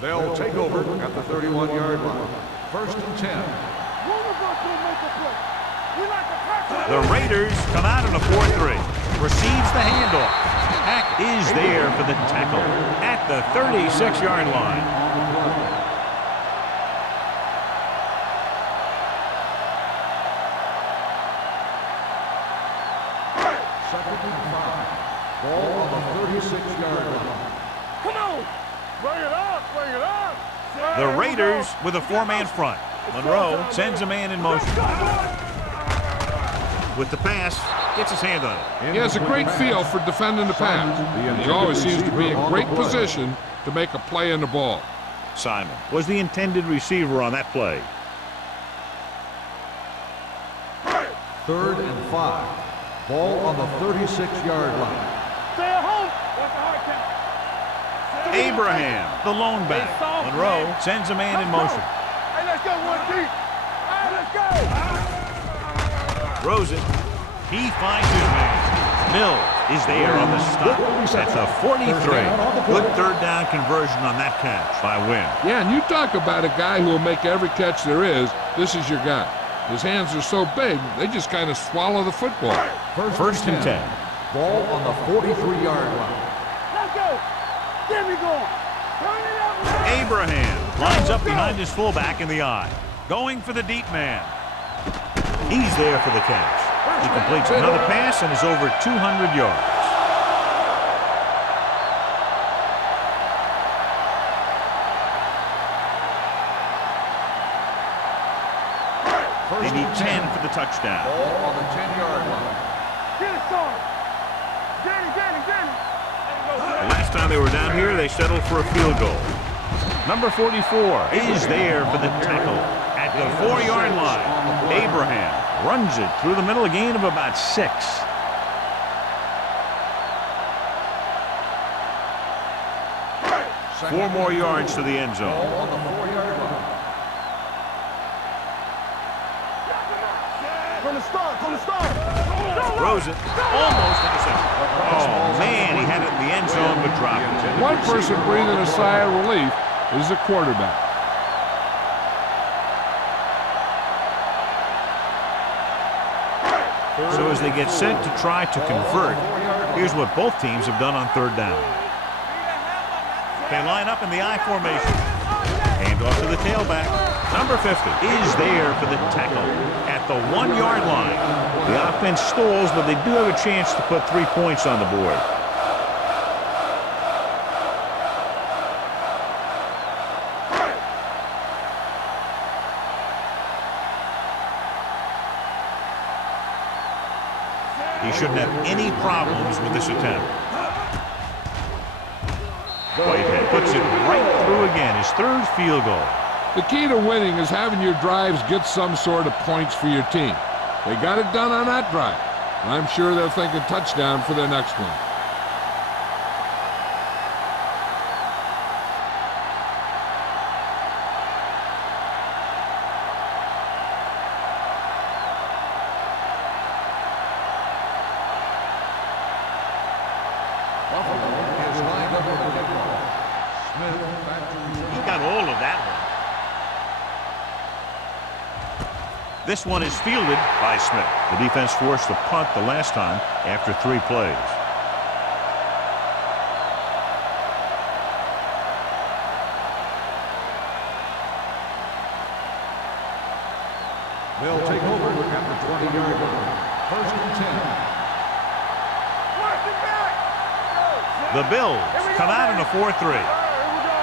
They'll take over at the 31-yard line. First and 10. The Raiders come out in a 4-3. Receives the handoff. Hack is there for the tackle at the 36-yard line. 22-yard line. Come on. Bring it up. Bring it up. The Raiders with a four-man front. Monroe sends a man in motion. With the pass, gets his hand on it. He has a great feel for defending the pass. And he always seems to be in great position to make a play in the ball. Simon was the intended receiver on that play. 3rd and 5. Ball on the 36-yard line. Stay at home. That's a hard count. Abraham, the lone back. Monroe sends a man in motion. Hey, let's go one deep. All right, let's go. Throws it. He finds his man. Mills is there on the stop. That's a 43. Good third down conversion on that catch by Wynn. Yeah, and you talk about a guy who will make every catch there is. This is your guy. His hands are so big, they just kind of swallow the football. First and 10. Ball on the 43-yard line. Let's go. Get me going. Turn it up now. Abraham lines up behind his fullback in the eye. Going for the deep man. He's there for the catch. He completes another pass and is over 200 yards. They need 10 for the touchdown. Ball on the 10-yard line. Get it started. Get it. The last time they were down here, they settled for a field goal. Number 44 is there for the tackle at the 4-yard line. Abraham runs it through the middle, a gain of about 6. Four more yards to the end zone. Ball on the 4-yard line. From the start. Throws it. Almost intercepted. Oh, man, he had it in the end zone but dropped it. One person breathing a sigh of relief is the quarterback. So as they get set to try to convert, here's what both teams have done on third down. They line up in the I formation. Hand off to the tailback. Number 50 is there for the tackle at the 1-yard line. The offense stalls, but they do have a chance to put 3 points on the board. He shouldn't have any problems with this attempt. Whitehead puts it right through again, his third field goal. The key to winning is having your drives get some sort of points for your team. They got it done on that drive. I'm sure they'll think a touchdown for their next one. He got all of that one. This one is fielded by Smith. The defense forced the punt the last time after 3 plays. They'll take over at the 20-yard line. First and 10. The Bills come out in a 4-3. Here we go.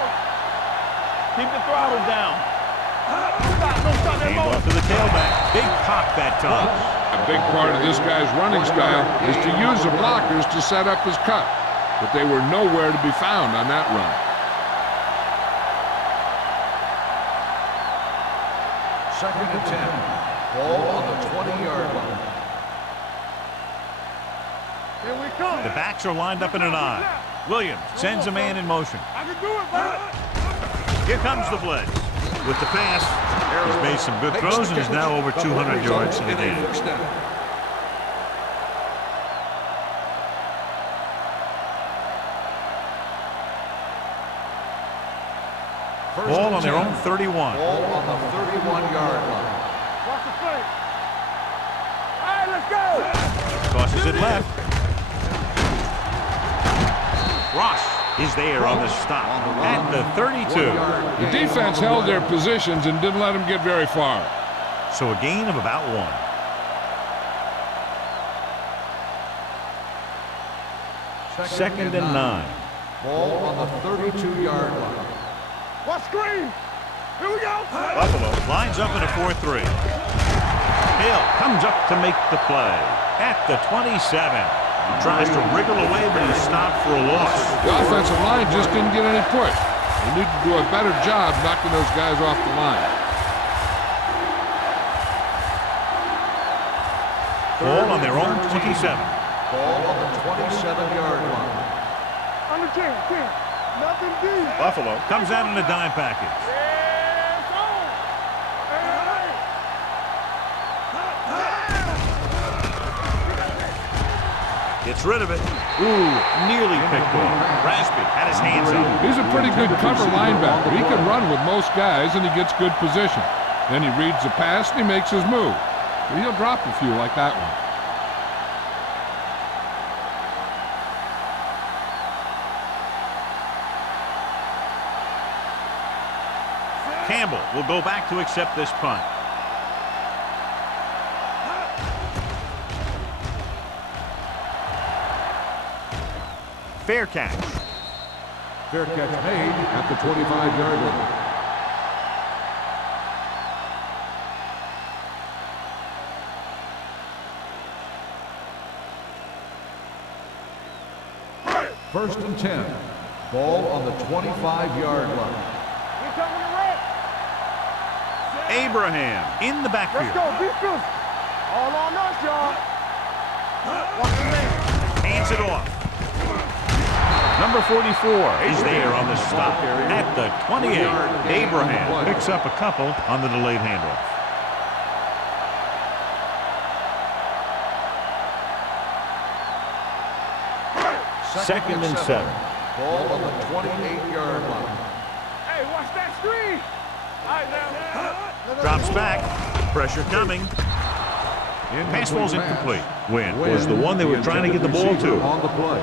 Keep the throttle down. Hand off to the tailback. Big pop that time. A big part of this guy's running style is to use the blockers to set up his cut, but they were nowhere to be found on that run. Second and 10. Ball on the 20-yard line. Here we come. The backs are lined up in an I. Williams sends a man in motion. I can do it, bud. Here comes the blitz. With the pass, he's made some good throws and is now over 200 yards in the game. Ball on their own 31. Ball on the 31-yard line. Watch the play. All right, let's go. Tosses it left. Ross is there on the stop at the 32. The defense held their positions and didn't let them get very far. So a gain of about 1. Second and 9. Ball on the 32-yard line. Watch screen. Here we go. Buffalo lines up in a 4-3. Hill comes up to make the play at the 27. He tries to wriggle away, but he's stopped for a loss. The offensive line just didn't get any push. They need to do a better job knocking those guys off the line. Ball on their own 27. Ball on the 27-yard line. Under 10. Nothing deep. Buffalo comes out in a dime package. Yes, on. Gets rid of it. Ooh, nearly picked off. Raspy had his hands up. He's a pretty good cover linebacker. He can run with most guys, and he gets good position. Then he reads the pass, and he makes his move. But he'll drop a few like that one. Campbell will go back to accept this punt. Fair catch. Fair catch made at the 25-yard line. First and 10. Ball on the 25-yard line. Here coming the red. Abraham in the backfield. Let's go. Be fierce. All on us, y'all. Watch the man. Hands it off. Number 44 is there on the stop at the 28. Abraham picks up a couple on the delayed handoff. Second and 7. Ball on the 28-yard line. Hey, watch that screen. All right, now. Drops back. Pressure coming. Pass ball's incomplete. Win was the one they were trying to get the ball to. On the play.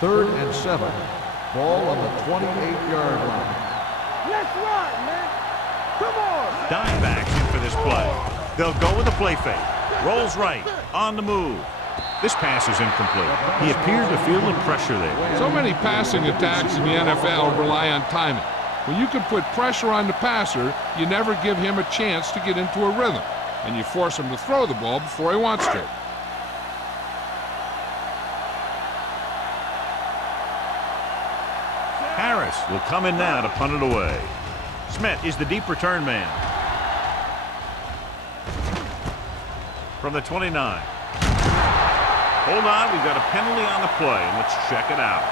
Third and 7. Ball on the 28-yard line. Let's ride, man. Come on. Dime backs in for this play. They'll go with a play fake. Rolls right. On the move. This pass is incomplete. He appeared to feel the pressure there. So many passing attacks in the NFL rely on timing. When you can put pressure on the passer, you never give him a chance to get into a rhythm, and you force him to throw the ball before he wants to. Harris will come in now to punt it away. Smith is the deep return man. From the 29. Hold on, we've got a penalty on the play, and let's check it out.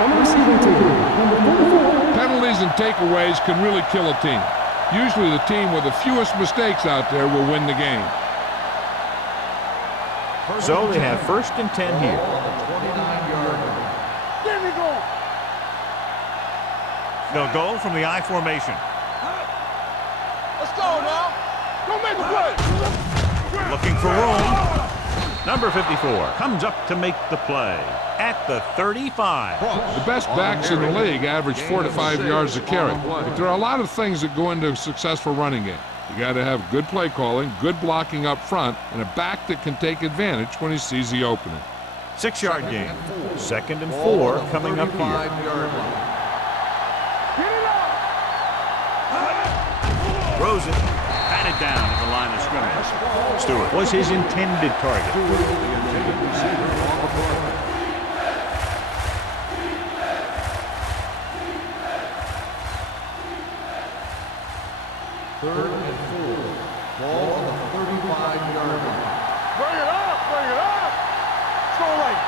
On the receiving team, number 44. Penalties and takeaways can really kill a team. Usually the team with the fewest mistakes out there will win the game. So they have first and 10 here. There we go. They'll go from the I formation. Let's go now. Go make a play. Looking for room. Number 54 comes up to make the play at the 35. The best backs in the league average 4 to 5 yards a carry. But there are a lot of things that go into a successful running game. You got to have good play calling, good blocking up front, and a back that can take advantage when he sees the opening. 6-yard gain. Second and 4 coming up here. Throws it. Batted down at the line of scrimmage. Stewart was his intended target. Third and 4. Ball on the 35-yard line. Bring it up. Bring it up. Let's go right.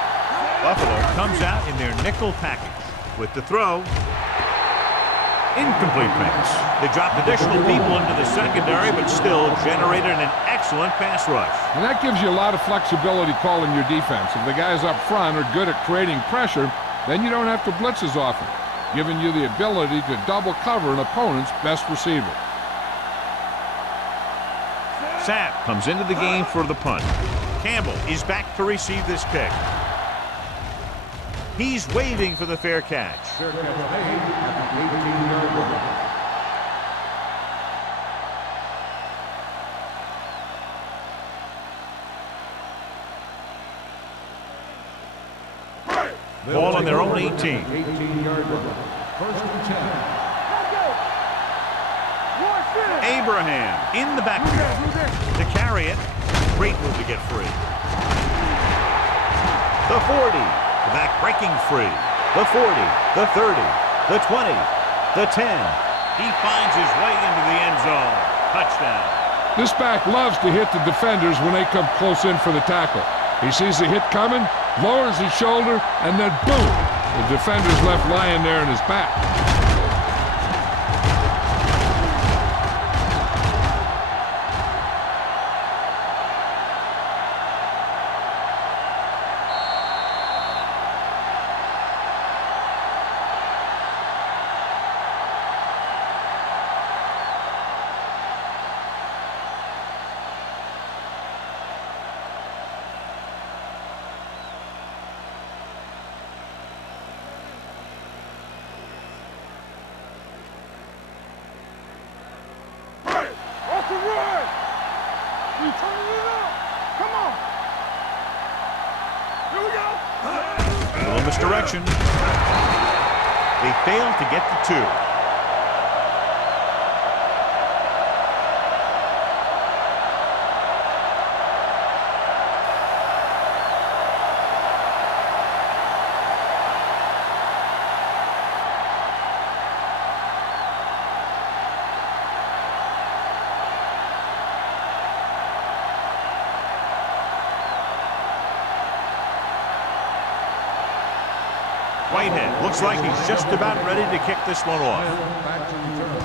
Buffalo comes out in their nickel package with the throw. Incomplete pass. They dropped additional people into the secondary, but still generated an excellent pass rush. And that gives you a lot of flexibility calling your defense. If the guys up front are good at creating pressure, then you don't have to blitz as often, giving you the ability to double cover an opponent's best receiver. Sapp comes into the game for the punt. Campbell is back to receive this kick. He's waiting for the fair catch. Fair catch made at the 18-yard line. Ball on their own 18. 18-yard line. First and 10. Abraham in the backfield to carry it. Great move to get free. The 40. The back breaking free. The 40. The 30. The 20. The 10. He finds his way into the end zone. Touchdown. This back loves to hit the defenders when they come close in for the tackle. He sees the hit coming, lowers his shoulder, and then boom! The defender's left lying there in his back. Little misdirection. They fail to get the 2. Whitehead looks like he's just about ready to kick this one off. Back to return.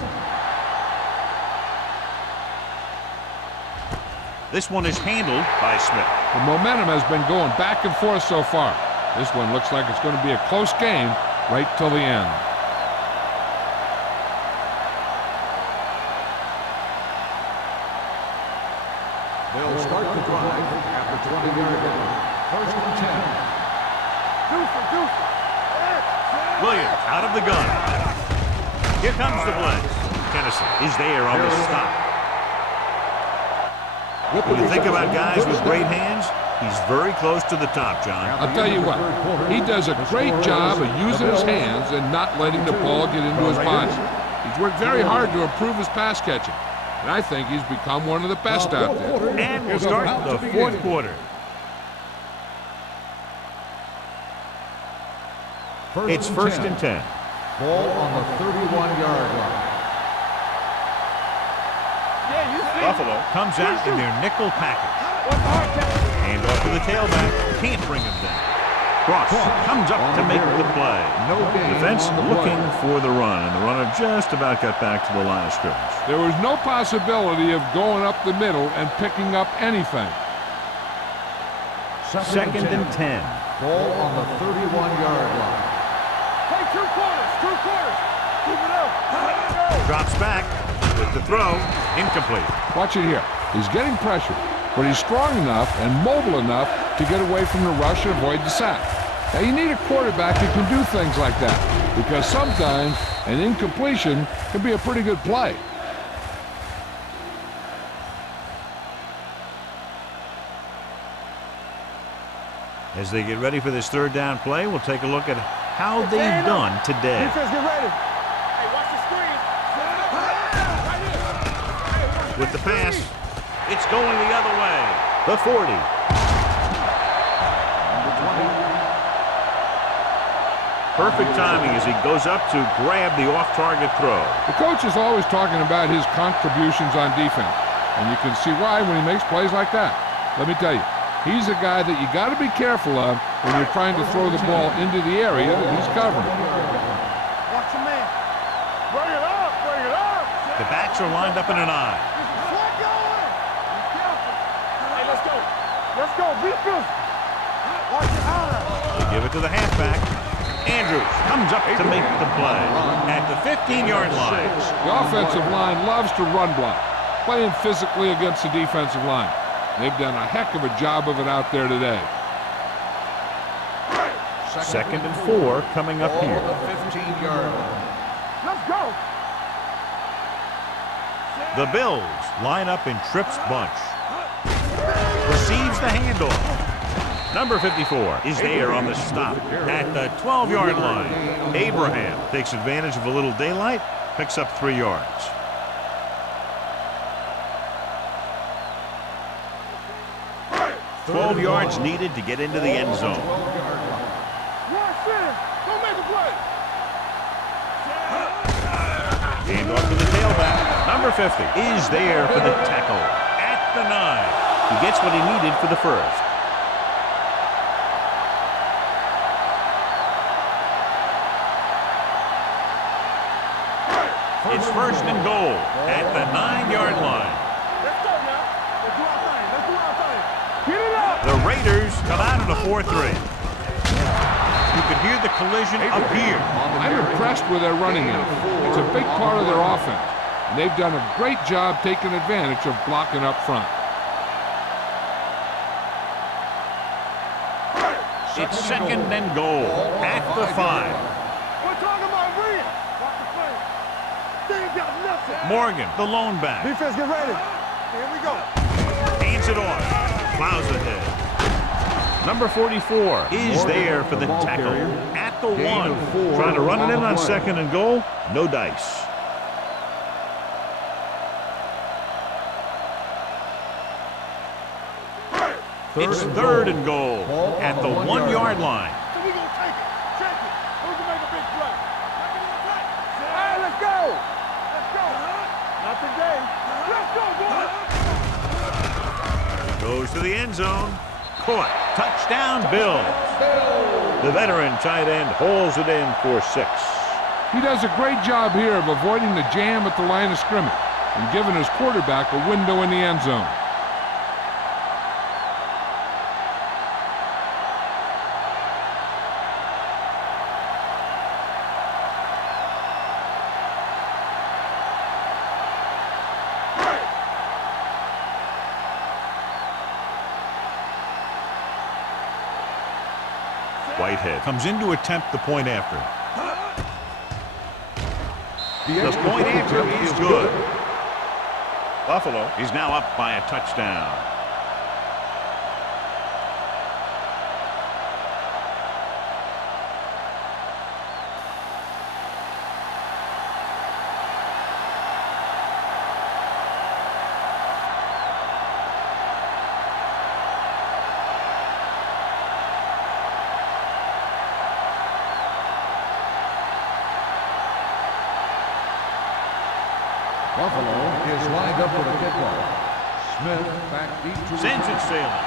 This one is handled by Smith. The momentum has been going back and forth so far. This one looks like it's going to be a close game right till the end. They'll start the drive at the 20-yard line. First and 10. Williams out of the gun. Here comes the blitz. Tennyson is there on the stop. When you think about guys with great hands, he's very close to the top, John. I'll tell you what, he does a great job of using his hands and not letting the ball get into his body. He's worked very hard to improve his pass catching, and I think he's become one of the best out there. And we'll start the 4th quarter. It's first and 10. Ball on the 31-yard line. Buffalo comes out in their nickel package. Hand off to the tailback. Can't bring him down. Cross comes up to make the play. Defense looking for the run, and the runner just about got back to the line of scrimmage. There was no possibility of going up the middle and picking up anything. Second and 10. Ball on the 31-yard line. Hey, 2 quarters. Keep it up. Drops back with the throw. Incomplete. Watch it here. He's getting pressure, but he's strong enough and mobile enough to get away from the rush and avoid the sack. Now, you need a quarterback who can do things like that, because sometimes an incompletion can be a pretty good play. As they get ready for this 3rd down play, we'll take a look at how they've done today. Defense, get ready. With the pass, it's going the other way. The 40. Perfect timing as he goes up to grab the off-target throw. The coach is always talking about his contributions on defense, and you can see why when he makes plays like that. Let me tell you, he's a guy that you got to be careful of when you're trying to throw the ball into the area that he's covering. Watch your man. Bring it up. The backs are lined up in an eye. Keep going. Be careful. Hey, let's go. Be good. Watch your eye. They give it to the halfback. Andrews comes up to make the play at the 15-yard line. The offensive line loves to run block, playing physically against the defensive line. They've done a heck of a job of it out there today. Second and 4 coming up here. The 15-yard line. Let's go. The Bills line up in Tripp's bunch. Receives the handoff. Number 54 is there on the stop at the 12-yard line. Abraham takes advantage of a little daylight, picks up 3 yards. "12 yards needed to get into the end zone. Hand off to the tailback. Number 50 is there for the tackle at the 9. He gets what he needed for the first. It's first and goal at the 9-yard line. Let's go now. Let's do our thing. Let's do our thing. Get it up. The Raiders come out in a 4-3. You can hear the collision up here. I'm impressed with their running game. It's a big part of their offense. And they've done a great job taking advantage of blocking up front. It's second and goal at the 5. We're talking about Rhea. Watch the play. They ain't got nothing. Morgan, the lone back, Defense, get ready. Here we go. hands it off. Plows ahead. Number 44 is there for the tackle at the 1. Trying to run it in on second and goal. No dice. It's third and goal at the 1-yard line. So we gonna take it. Take it. Who can make a big play? All right, let's go. Let's go. Not today. Let's go, boy. Goes to the end zone. Caught. Touchdown, Bills. The veteran tight end holds it in for 6. He does a great job here of avoiding the jam at the line of scrimmage and giving his quarterback a window in the end zone. Whitehead comes in to attempt the point after. The point after is good. Buffalo is now up by a touchdown. Buffalo is lined up for the kickoff. Smith back deep to the Sends it sailing.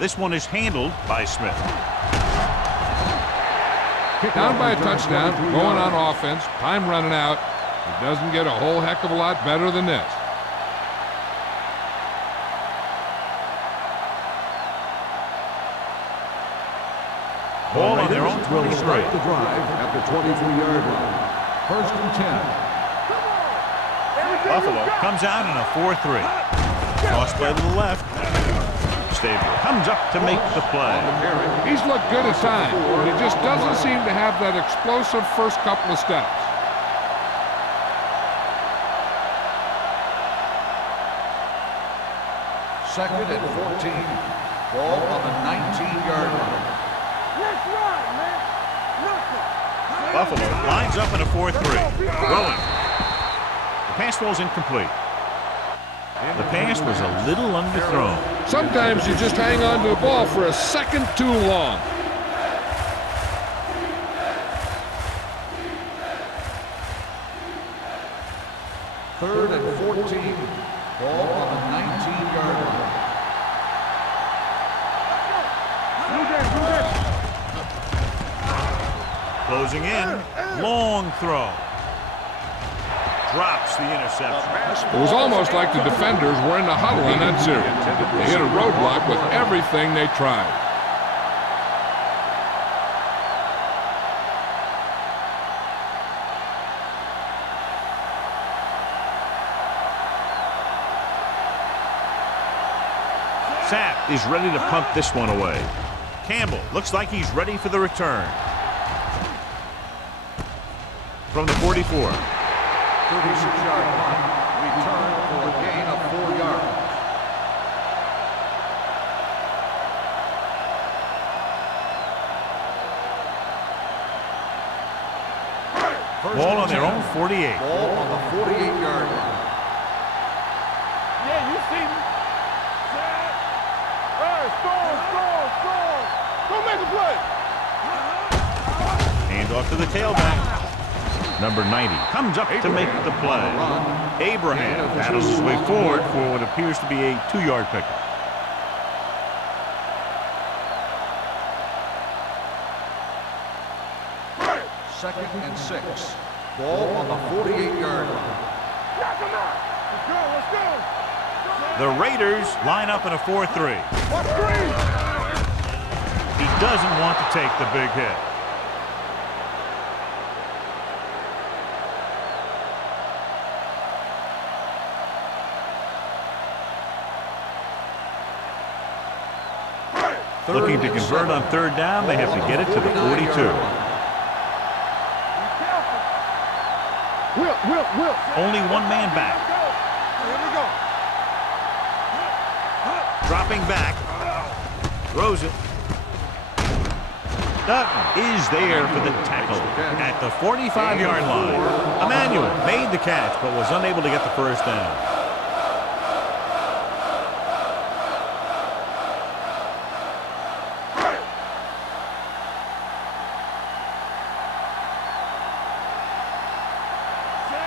This one is handled by Smith. Down by a touchdown, going on offense, time running out. It doesn't get a whole heck of a lot better than this. Ball on their own will 23. start the drive at the 23-yard line. First and 10. Buffalo comes out in a 4-3. Toss play to the left. Stabler comes up to make the play. He's looked good at times, but he just doesn't seem to have that explosive first couple of steps. Second and 14. Ball on the 19-yard line. Let's ride, man. Nothing. Buffalo lines up in a 4-3. Rolling. The pass ball's incomplete. The pass was a little underthrown. Sometimes you just hang on to the ball for a second too long. Third and 14. Ball on the 19-yard line. Closing in. Long throw. Drops the interception. It was almost like the defenders were in the huddle in that series. They hit a roadblock with everything they tried. Sapp is ready to punt this one away. Campbell looks like he's ready for the return. From the 44. 36-yard punt. Return for a gain of 4 yards. Ball on their own 48. Ball on the 48-yard line. Yeah, you see me. Set. Hey, score. Go make a play. Hand off to the tailback. Number 90 comes up to make the play. Abraham battles his way forward for what appears to be a 2-yard pickup. Second and 6. Ball on the 48-yard line. Knock him out. Let's go. The Raiders line up in a 4-3. Watch green. He doesn't want to take the big hit. Looking to convert on 3rd down, they have to get it to the 42. Will. Only one man back. Here we go. Dropping back. Throws it. Dutton is there for the tackle at the 45-yard line. Emmanuel made the catch but was unable to get the first down.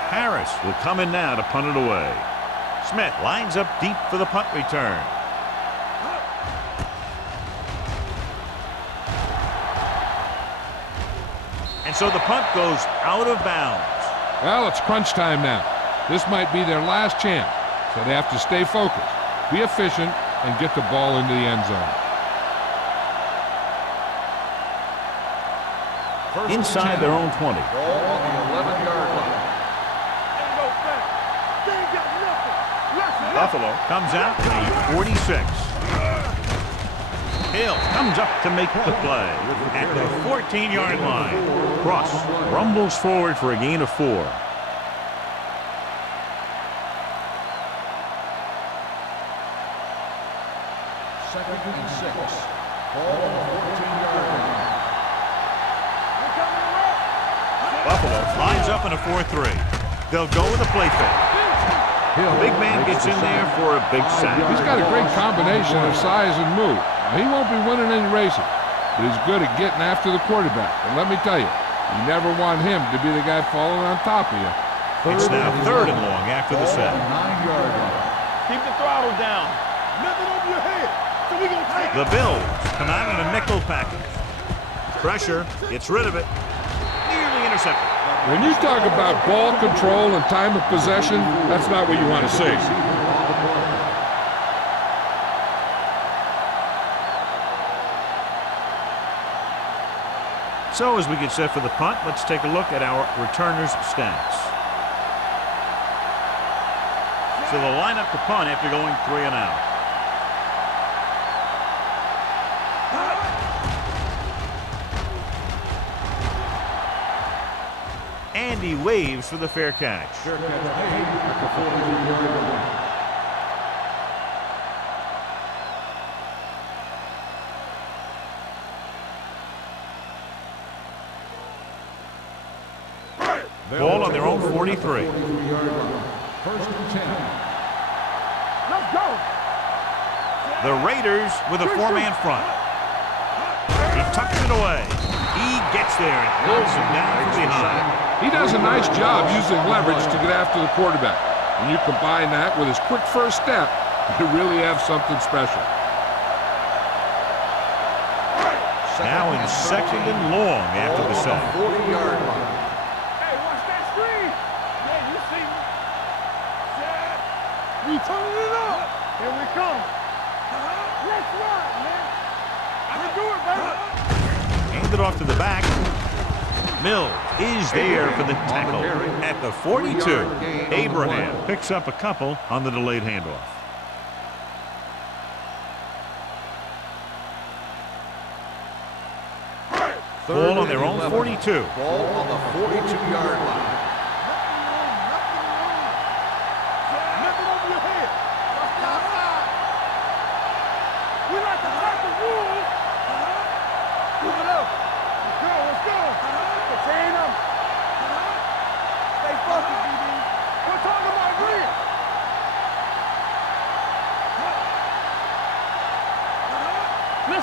Harris will come in now to punt it away. Smith lines up deep for the punt return. And so the punt goes out of bounds. Well, it's crunch time now. This might be their last chance, so they have to stay focused, be efficient, and get the ball into the end zone. Inside their own 20. Ball on the 11-yard line. Buffalo comes out to a 46. Hill comes up to make the play at the 14-yard line. Cross rumbles forward for a gain of 4. Second and 6. Ball on the 14-yard line. Buffalo lines up in a 4-3. They'll go with a play fake. Big man gets in there for a big sack. He's got a great combination of size and move. Now, he won't be winning any races, but he's good at getting after the quarterback. And let me tell you, you never want him to be the guy falling on top of you. It's now 3rd and long after the sack. 9-yard line. Keep the throttle down. Nothing over your head. So we gonna take The Bills come out in a nickel package. Pressure gets rid of it. Nearly intercepted. When you talk about ball control and time of possession, that's not what you want to see. So as we get set for the punt, let's take a look at our returners' stats. So they'll line up to punt after going 3 and out. And he waves for the fair catch. Fair catch made at the 42-yard line. Ball on their own 43. 43-yard line. First and 10. Let's go. The Raiders with a 4-man front. He tucks it away. He gets there and pulls him down from behind. He does a nice job using leverage to get after the quarterback. When you combine that with his quick first step, you really have something special. Now in 2nd and long after the sack. 40-yard line. Hey, watch that screen. Yeah, you see me. Set. We turning it up. Here we come. Let's ride, man. I can do it, baby. Hand it off to the back. Mills is there for the tackle at the 42. Abraham picks up a couple on the delayed handoff. Ball on their own 42. Ball on the 42-yard line. Nothing over your head. We like to break the rules. Move it up. Let's go. Contain them.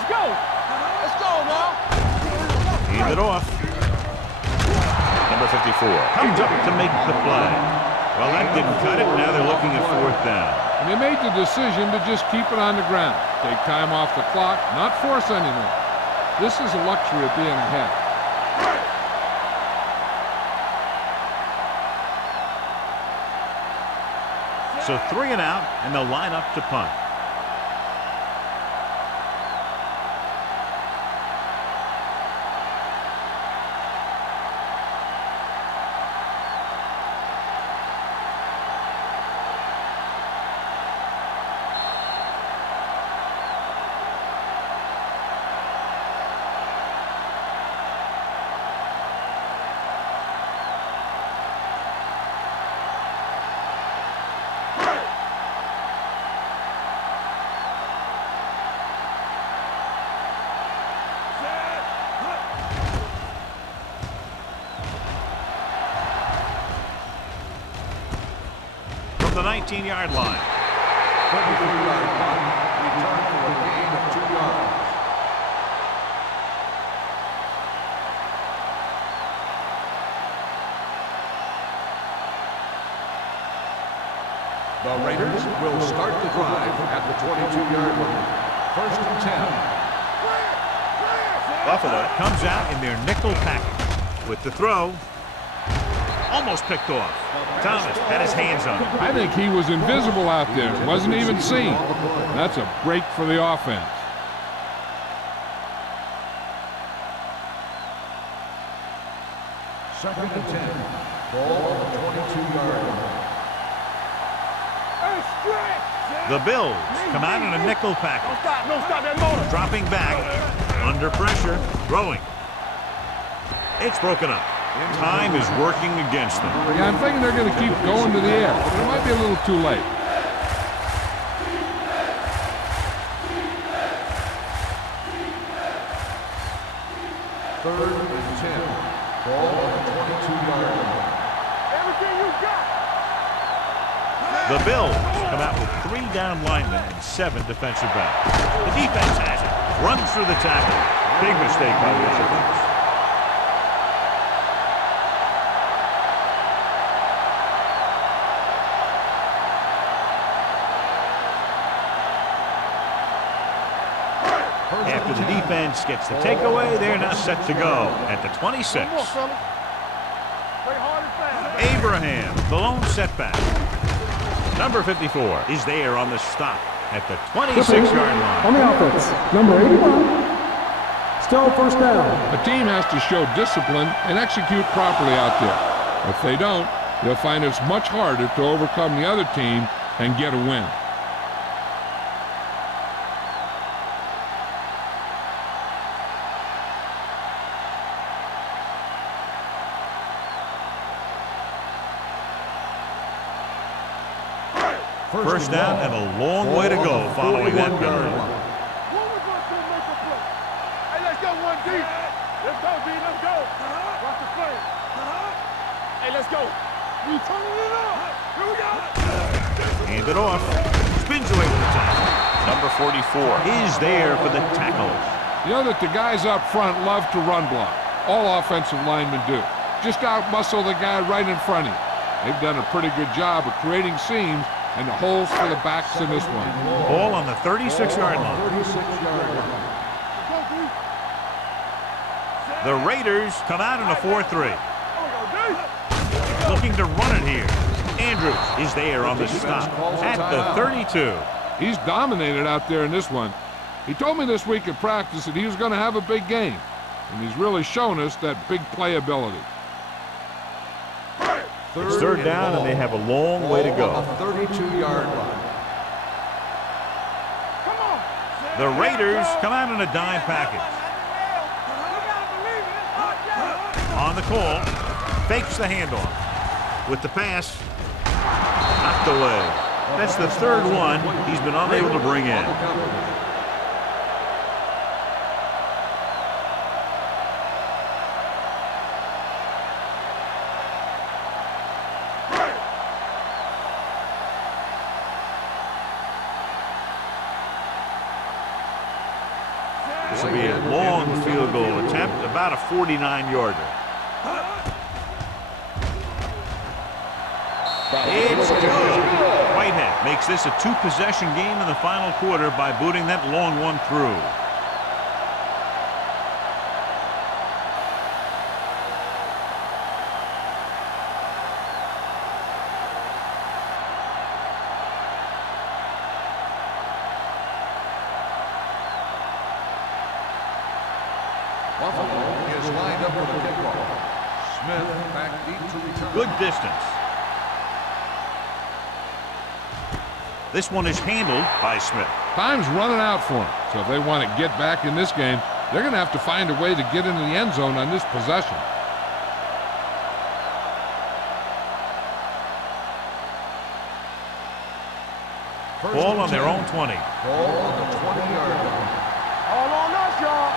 Let's go. Let's go now. Hand it off. Number 54 comes up to make the play. Well, that didn't cut it. Now they're looking at fourth down. And they made the decision to just keep it on the ground. Take time off the clock, not force anything. This is a luxury of being ahead. So 3 and out, and they'll line up to punt. The 19-yard line. 23-yard punt. Return for a gain of 2 yards. The Raiders will start the drive at the 22-yard line. First and 10. Buffalo comes out in their nickel package with the throw. Almost picked off. Thomas had his hands on it. I think he was invisible out there. Wasn't even seen. That's a break for the offense. Second and 10. Ball on the 22-yard line. The Bills come out in a nickel package. Don't stop that motor. Dropping back. Under pressure. Throwing. It's broken up. Time is working against them. Yeah, I'm thinking they're going to keep going to the air. It might be a little too late. Third and 10. Ball on the 22-yard line. Everything you got. The Bills come out with 3 down linemen and 7 defensive backs. The defense has it. Runs through the tackle. Big mistake by the offense. After the defense gets the takeaway, they're now set to go at the 26. Come on, fella. Play hard and fast. Abraham, the lone setback. Number 54 is there on the stop at the 26-yard line. On the offense, number 81. Still first down. A team has to show discipline and execute properly out there. If they don't, they'll find it's much harder to overcome the other team and get a win. First down and a long way to go following that penalty. What we going to make a play? Hey, let's go 1 deep. Let's go, D. Let's go. Watch the play. Hey, let's go. We turning it up. Here we go. Hand it off. Spins away with the tackle. Number 44 is there for the tackle. You know that the guys up front love to run block. All offensive linemen do. Just out-muscle the guy right in front of you. They've done a pretty good job of creating seams and the holes for the backs in this one. Ball on the 36-yard line. 36-yard line. The Raiders come out in a 4-3. Looking to run it here. Andrews is there on the stop at the 32. He's dominated out there in this one. He told me this week at practice that he was going to have a big game, and he's really shown us that big playability. It's third down, and they have a long way to go. On the 32-yard line. The Raiders come out in a dime package. On the call, fakes the handoff. With the pass, knocked away. That's the third one he's been unable to bring in. will be a long field goal attempt, about a 49-yarder. It's good. Whitehead makes this a two-possession game in the final quarter by booting that long one through. Buffalo is lined up for the kickoff. Smith back deep to return. Good distance. This one is handled by Smith. Time's running out for them. So if they want to get back in this game, they're going to have to find a way to get into the end zone on this possession. Ball on their own 20. Ball on the 20-yard line. All on us, y'all.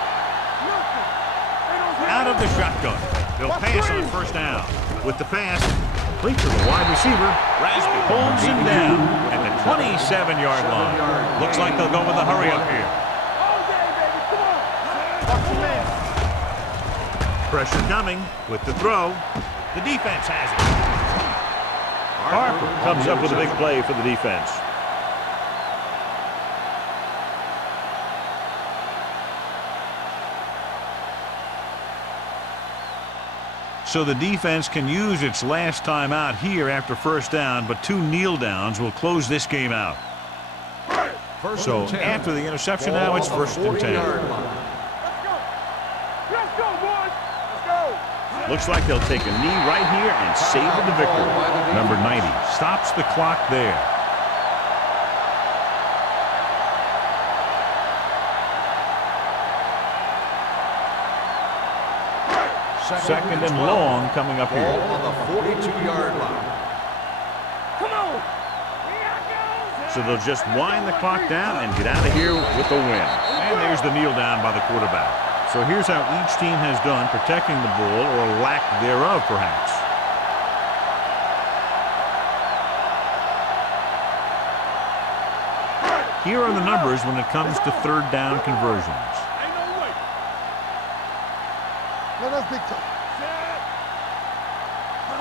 Out of the shotgun. They'll pass on first down. With the pass, complete to the wide receiver. Rasby holds him down at the 27-yard line. Looks like they'll go with a hurry up here. All day, baby. Come on. Watch your man. Pressure coming with the throw. The defense has it. Harper comes up with a big play for the defense. So the defense can use its last time out here after first down, but 2 kneel downs will close this game out. So after the interception now, it's first and 10. Let's go. Let's go, boys. Let's go. Looks like they'll take a knee right here and savor the victory. Number 90 stops the clock there. Second and long coming up here. Ball on the 42-yard line. Come on. So they'll just wind the clock down and get out of here with the win. And there's the kneel down by the quarterback. So here's how each team has done protecting the ball, or lack thereof, perhaps. Here are the numbers when it comes to third down conversions. Ain't no way. Let us big time.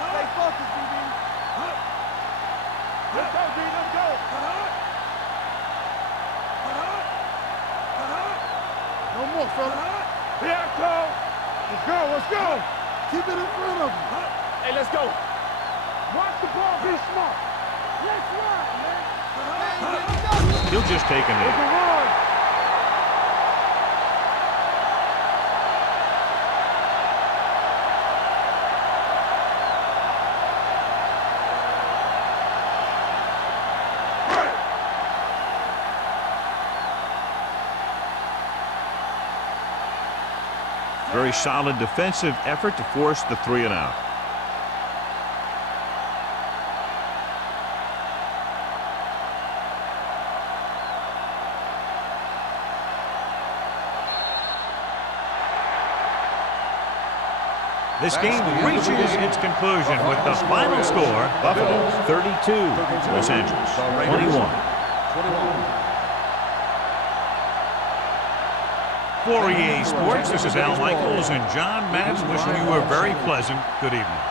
Stay focused, DB. Let's go, D. Let's go. No more, fella. Here I come. Let's go. Let's go. Keep it in front of him. Hey, let's go. Watch the ball. Be smart. Let's run, man. He'll just take a knee. Run. Very solid defensive effort to force the 3 and out. This game reaches its conclusion with the final score: Buffalo 32, Los Angeles 21. For EA Sports, this is Al Michaels and John Madden wishing you a very pleasant good evening.